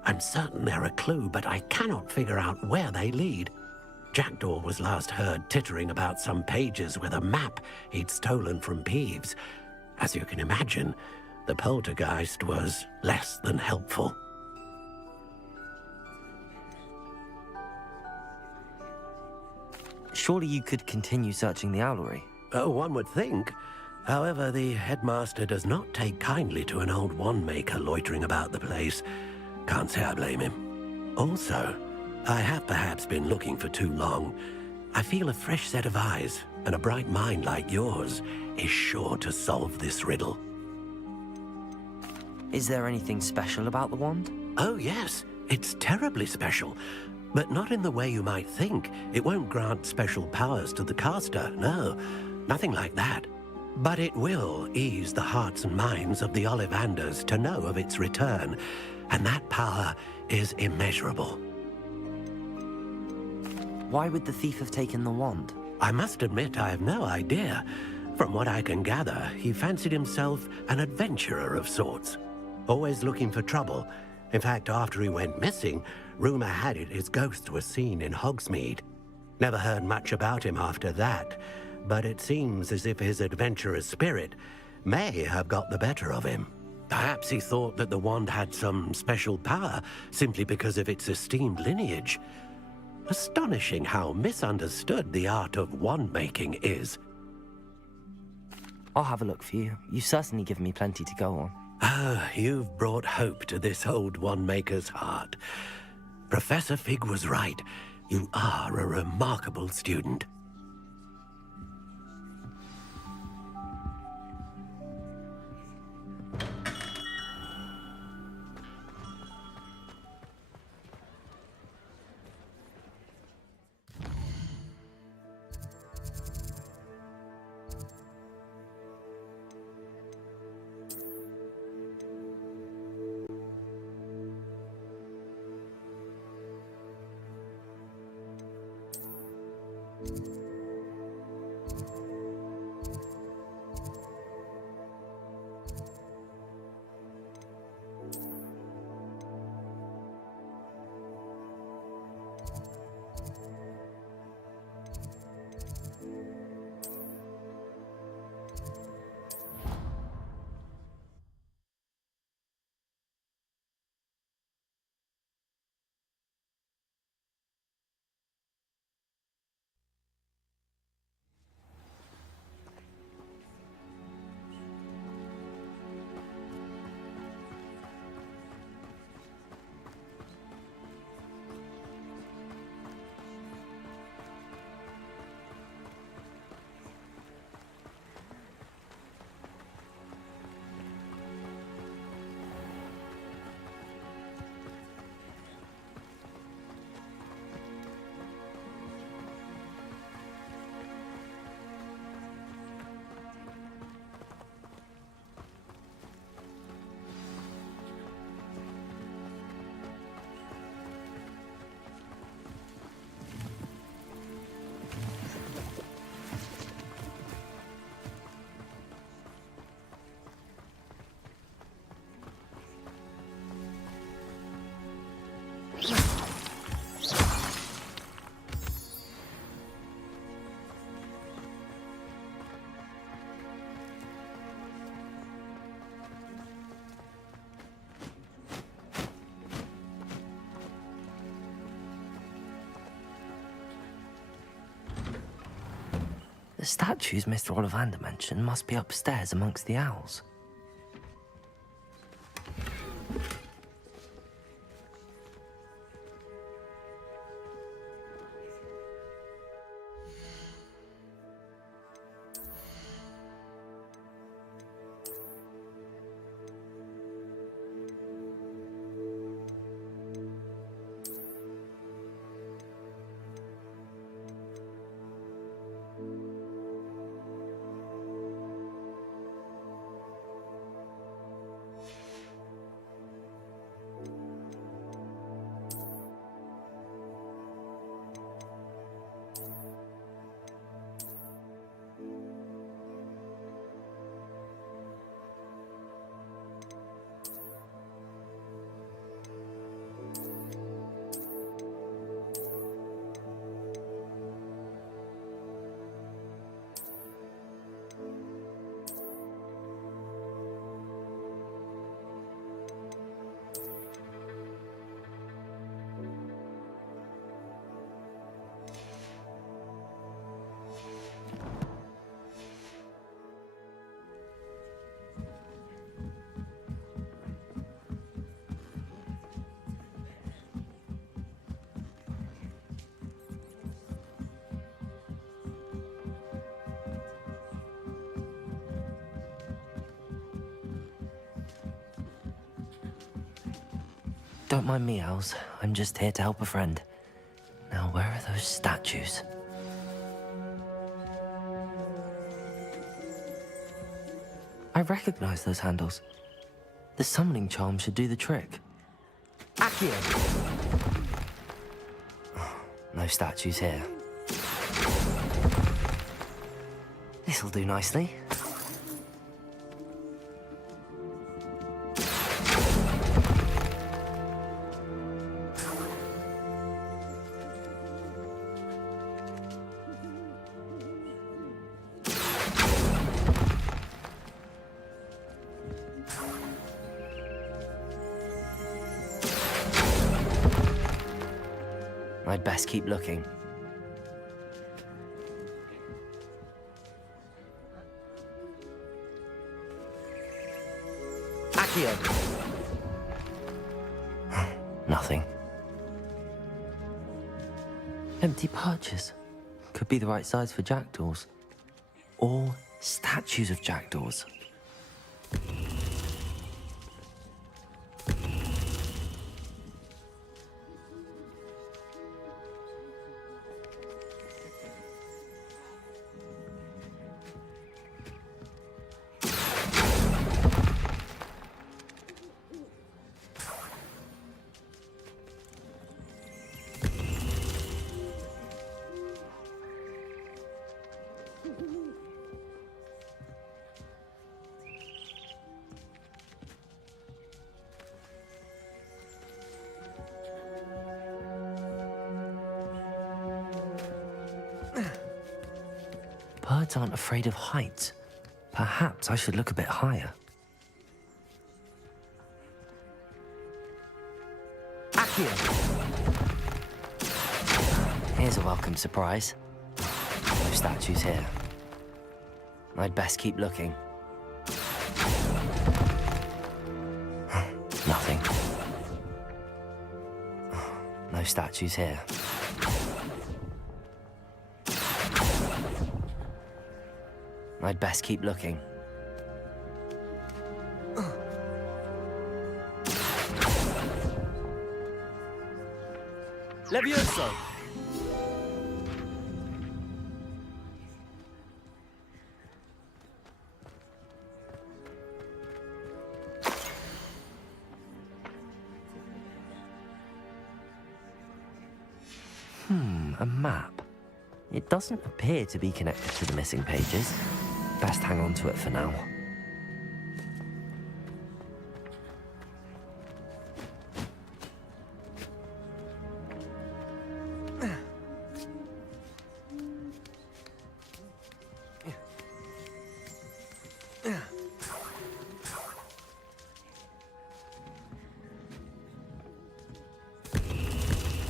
I'm certain they're a clue, but I cannot figure out where they lead. Jackdaw was last heard tittering about some pages with a map he'd stolen from Peeves. As you can imagine, the poltergeist was less than helpful. Surely you could continue searching the owlery. Oh, one would think. However, the headmaster does not take kindly to an old wand maker loitering about the place. Can't say I blame him. Also, I have perhaps been looking for too long. I feel a fresh set of eyes and a bright mind like yours is sure to solve this riddle. Is there anything special about the wand? Oh, yes. It's terribly special. But not in the way you might think. It won't grant special powers to the caster, no. Nothing like that. But it will ease the hearts and minds of the Ollivanders to know of its return, and that power is immeasurable. Why would the thief have taken the wand? I must admit I have no idea. From what I can gather, he fancied himself an adventurer of sorts. Always looking for trouble. In fact, after he went missing, rumor had it his ghost was seen in Hogsmeade. Never heard much about him after that, but it seems as if his adventurous spirit may have got the better of him. Perhaps he thought that the wand had some special power simply because of its esteemed lineage. Astonishing how misunderstood the art of wand-making is. I'll have a look for you. You've certainly given me plenty to go on. Ah, you've brought hope to this old wand-maker's heart. Professor Fig was right. You are a remarkable student. The statues Mr. Ollivander mentioned must be upstairs amongst the owls. Don't mind me, Owls. I'm just here to help a friend. Now, where are those statues? I recognize those handles. The summoning charm should do the trick. Accio! No statues here. This'll do nicely. I'd best keep looking. Accio! Nothing. Empty perches. Could be the right size for jackdaws. Or statues of jackdaws. Birds aren't afraid of heights. Perhaps I should look a bit higher. Accio! Here's a welcome surprise. No statues here. I'd best keep looking. Nothing. No statues here. I'd best keep looking. Levioso! A map. It doesn't appear to be connected to the missing pages. Best hang on to it for now.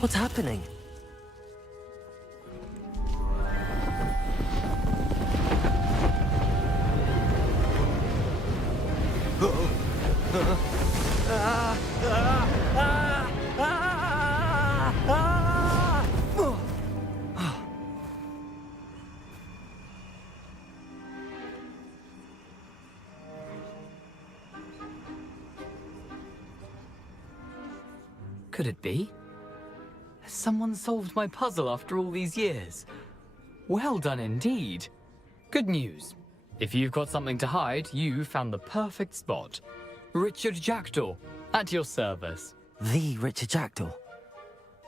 What's happening? Could it be? Has someone solved my puzzle after all these years? Well done indeed. Good news. If you've got something to hide, you found the perfect spot. Richard Jackdaw, at your service. The Richard Jackdaw.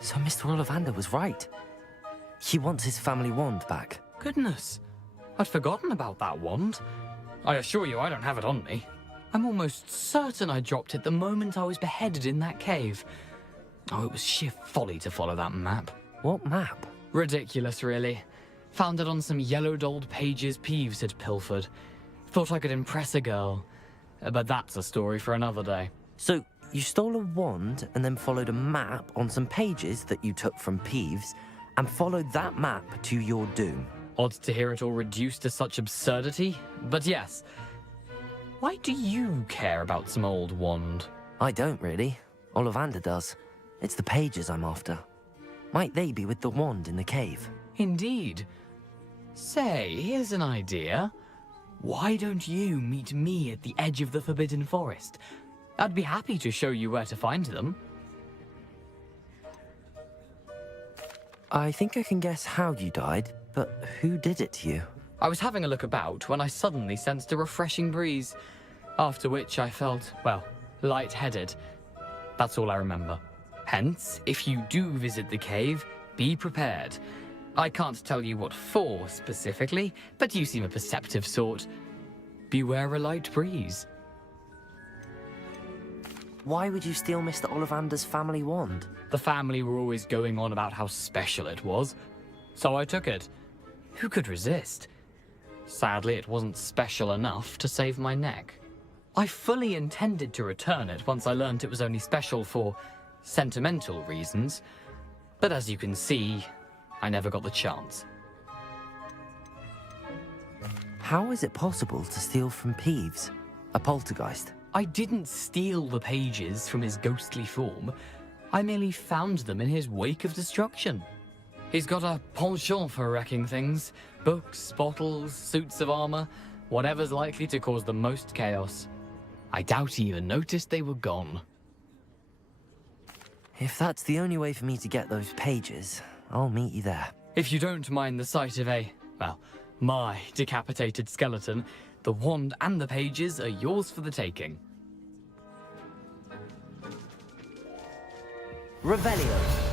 So Mr. Ollivander was right. He wants his family wand back. Goodness, I'd forgotten about that wand. I assure you I don't have it on me. I'm almost certain I dropped it the moment I was beheaded in that cave. Oh, it was sheer folly to follow that map. What map? Ridiculous, really. Found it on some yellowed old pages Peeves had pilfered. Thought I could impress a girl. But that's a story for another day. So, you stole a wand and then followed a map on some pages that you took from Peeves and followed that map to your doom. Odd to hear it all reduced to such absurdity, but yes. Why do you care about some old wand? I don't, really. Ollivander does. It's the pages I'm after. Might they be with the wand in the cave? Indeed. Say, here's an idea. Why don't you meet me at the edge of the Forbidden Forest? I'd be happy to show you where to find them. I think I can guess how you died, but who did it to you? I was having a look about when I suddenly sensed a refreshing breeze, after which I felt, well, lightheaded. That's all I remember. Hence, if you do visit the cave, be prepared. I can't tell you what for specifically, but you seem a perceptive sort. Beware a light breeze. Why would you steal Mr. Ollivander's family wand? The family were always going on about how special it was, so I took it. Who could resist? Sadly, it wasn't special enough to save my neck. I fully intended to return it once I learned it was only special for sentimental reasons, but as you can see, I never got the chance. How is it possible to steal from Peeves, a poltergeist? I didn't steal the pages from his ghostly form. I merely found them in his wake of destruction. He's got a penchant for wrecking things. Books, bottles, suits of armor, whatever's likely to cause the most chaos. I doubt he even noticed they were gone. If that's the only way for me to get those pages, I'll meet you there. If you don't mind the sight of my decapitated skeleton, the wand and the pages are yours for the taking. Revelio.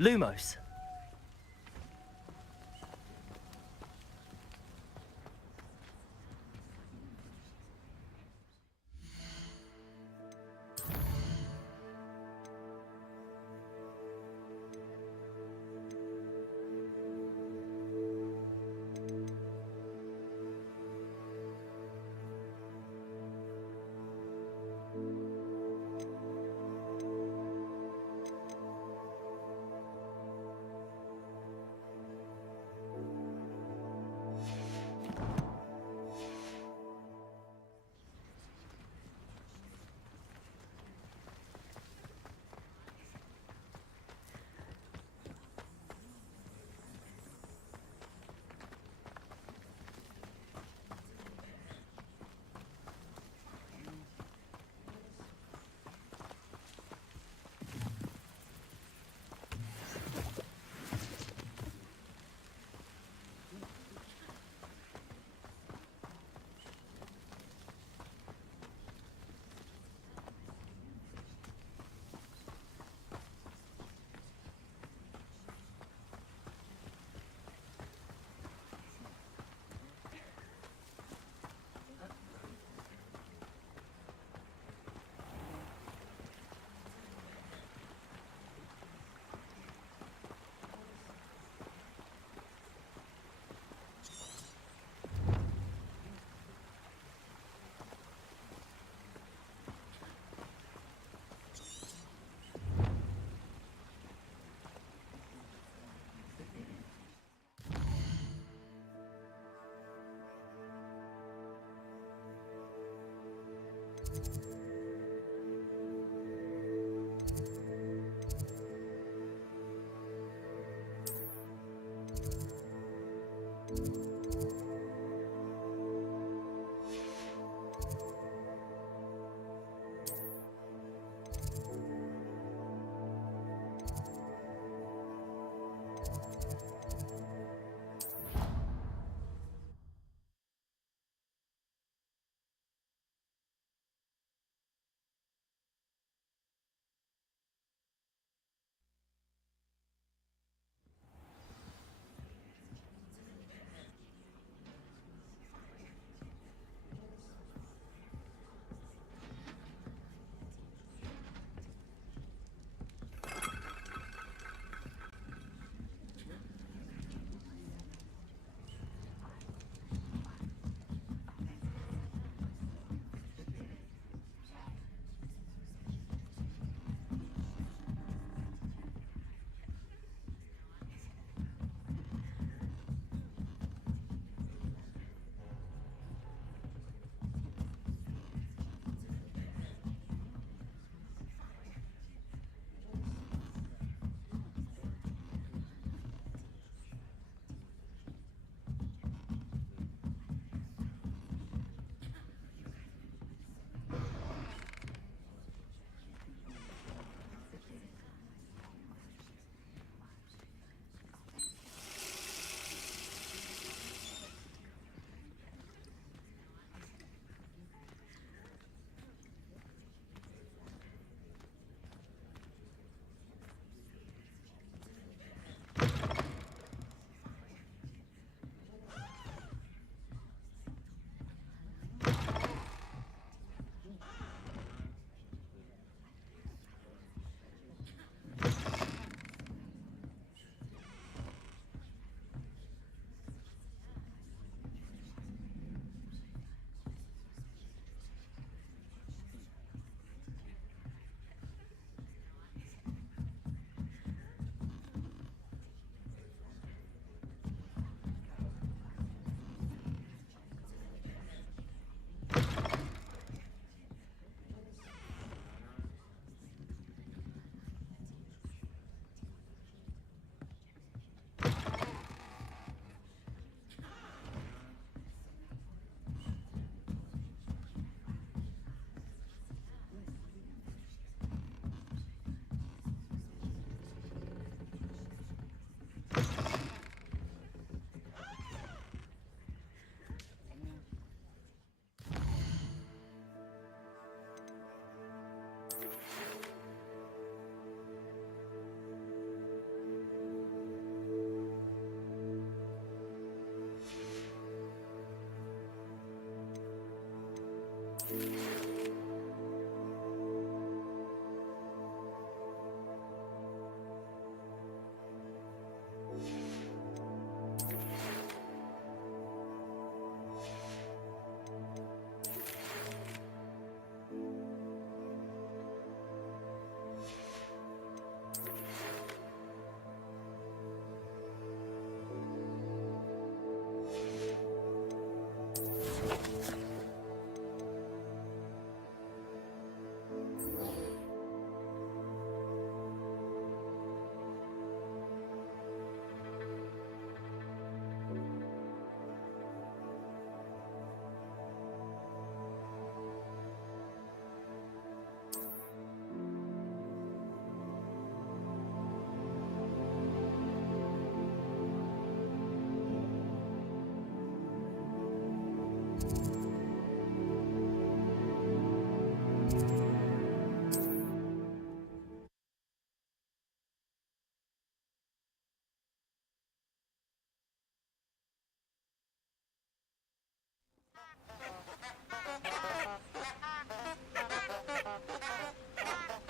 Lumos.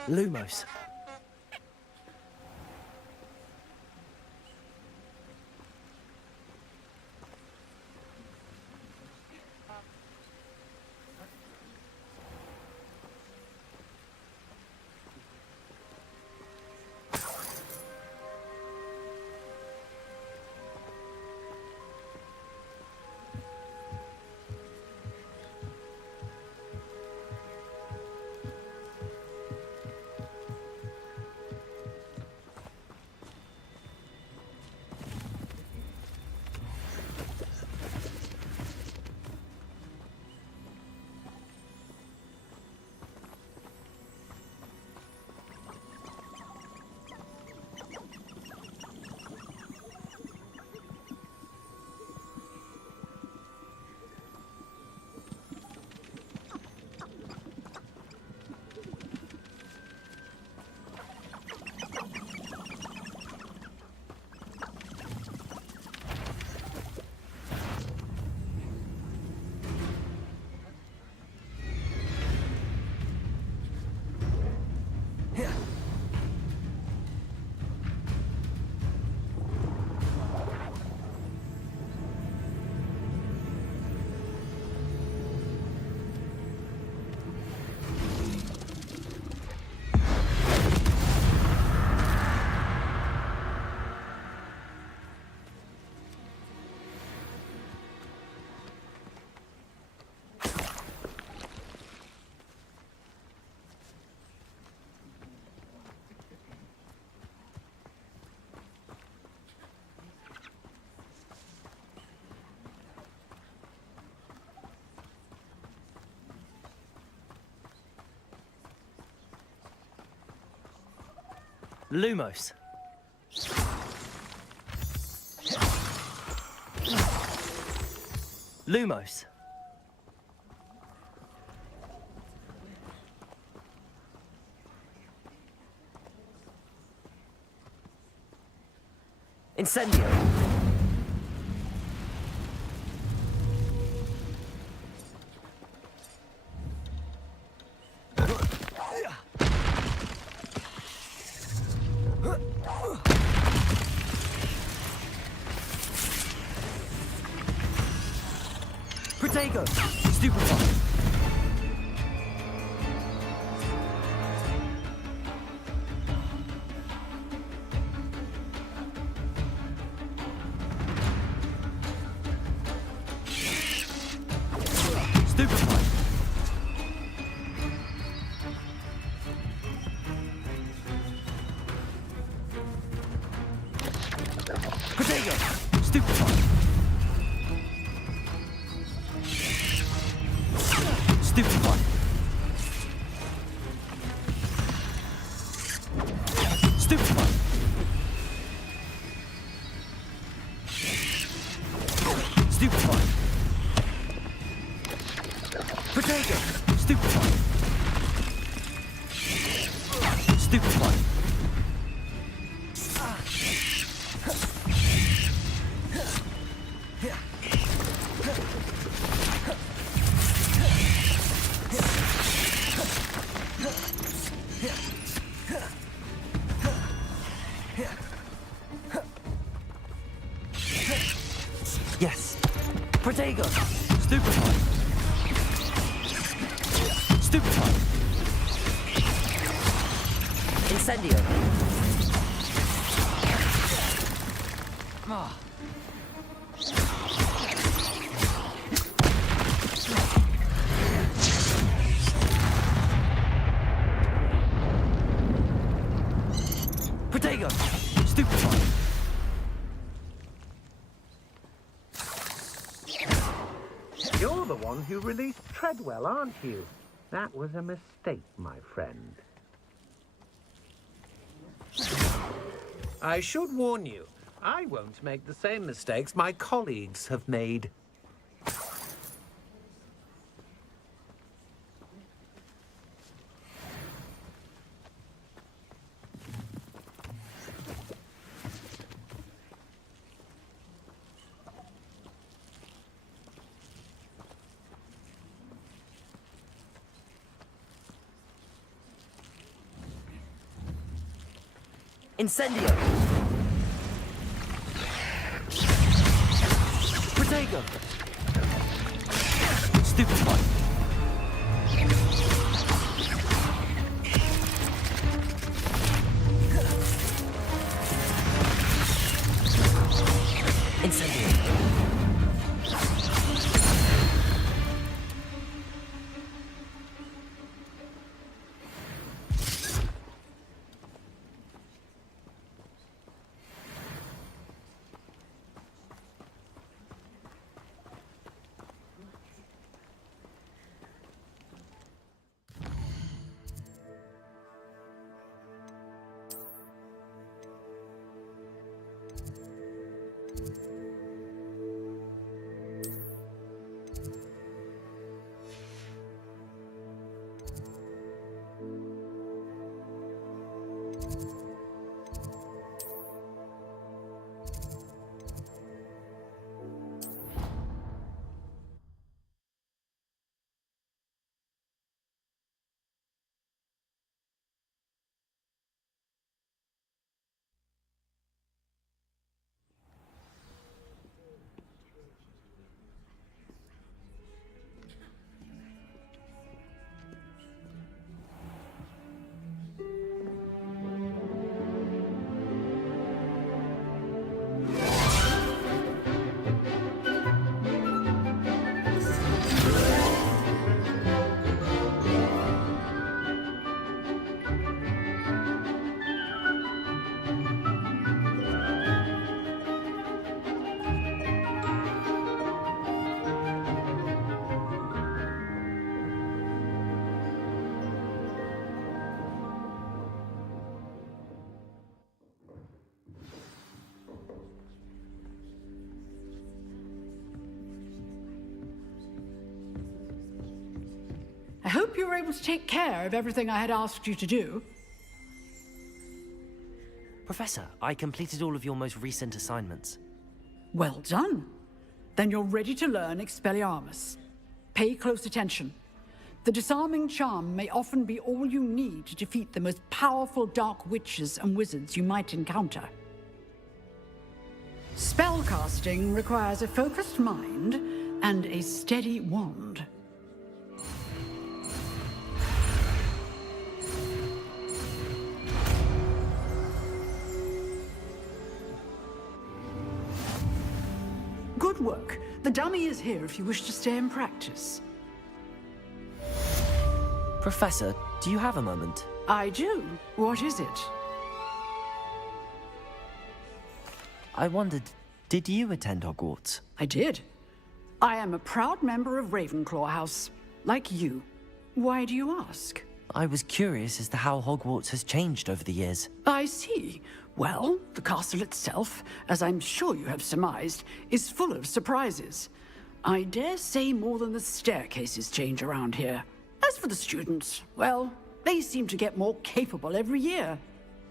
Lumos. Lumos. Lumos. Incendio. Protego. Stupefy. Stupefy. Protego! Stupefy! Stupefy! Incendio! Ah. Protego! Stupefy! You're the one who released Treadwell, aren't you? That was a mistake, my friend. I should warn you, I won't make the same mistakes my colleagues have made. Incendio! Protego! Stupefy! Incendio! I hope you were able to take care of everything I had asked you to do. Professor, I completed all of your most recent assignments. Well done. Then you're ready to learn Expelliarmus. Pay close attention. The disarming charm may often be all you need to defeat the most powerful dark witches and wizards you might encounter. Spellcasting requires a focused mind and a steady wand. Good work. The dummy is here if you wish to stay and practice. Professor, do you have a moment? I do. What is it? I wondered, did you attend Hogwarts? I did. I am a proud member of Ravenclaw House, like you. Why do you ask? I was curious as to how Hogwarts has changed over the years. I see. Well, the castle itself, as I'm sure you have surmised, is full of surprises. I dare say more than the staircases change around here. As for the students, well, they seem to get more capable every year.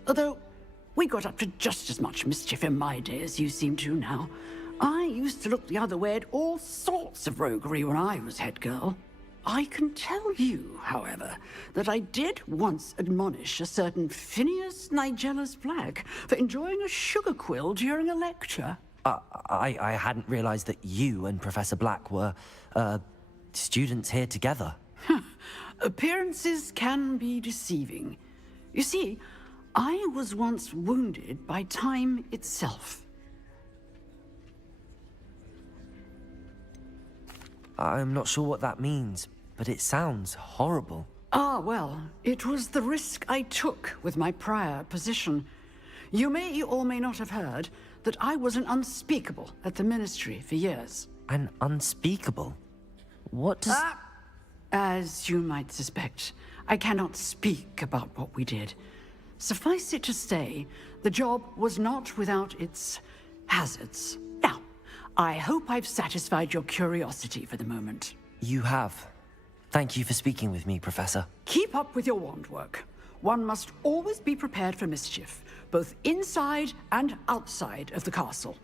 Although, we got up to just as much mischief in my day as you seem to now. I used to look the other way at all sorts of roguery when I was head girl. I can tell you, however, that I did once admonish a certain Phineas Nigellus Black for enjoying a sugar quill during a lecture. I hadn't realized that you and Professor Black were, students here together. Appearances can be deceiving. You see, I was once wounded by time itself. I'm not sure what that means, but it sounds horrible. Ah, well, it was the risk I took with my prior position. You may or may not have heard that I was an unspeakable at the Ministry for years. An unspeakable? What does... As you might suspect, I cannot speak about what we did. Suffice it to say, the job was not without its hazards. Now, I hope I've satisfied your curiosity for the moment. You have. Thank you for speaking with me, Professor. Keep up with your wand work. One must always be prepared for mischief, both inside and outside of the castle.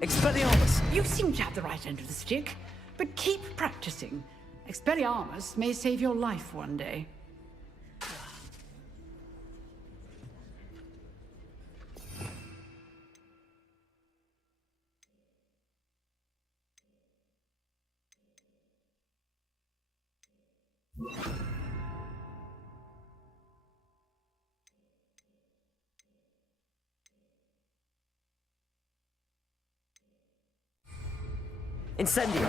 Expelliarmus, you seem to have the right end of the stick, but keep practicing. Expelliarmus may save your life one day. Incendio!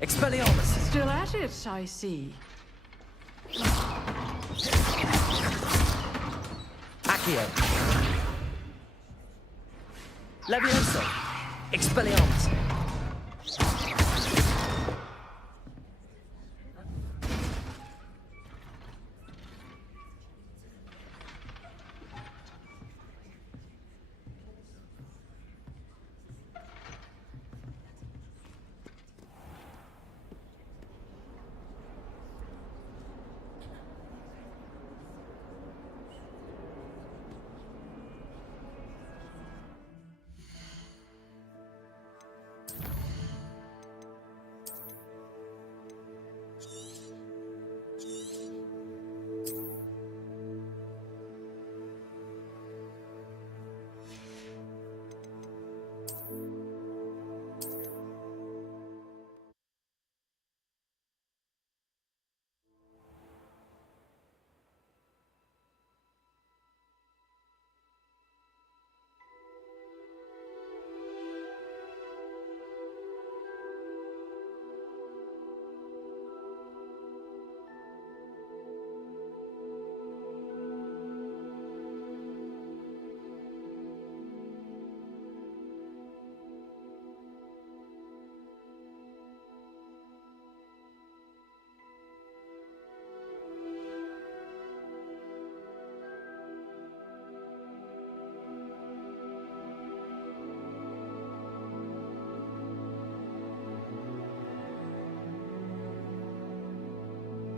Expelliarmus! Still at it, I see. Accio! Levioso! Expelliarmus!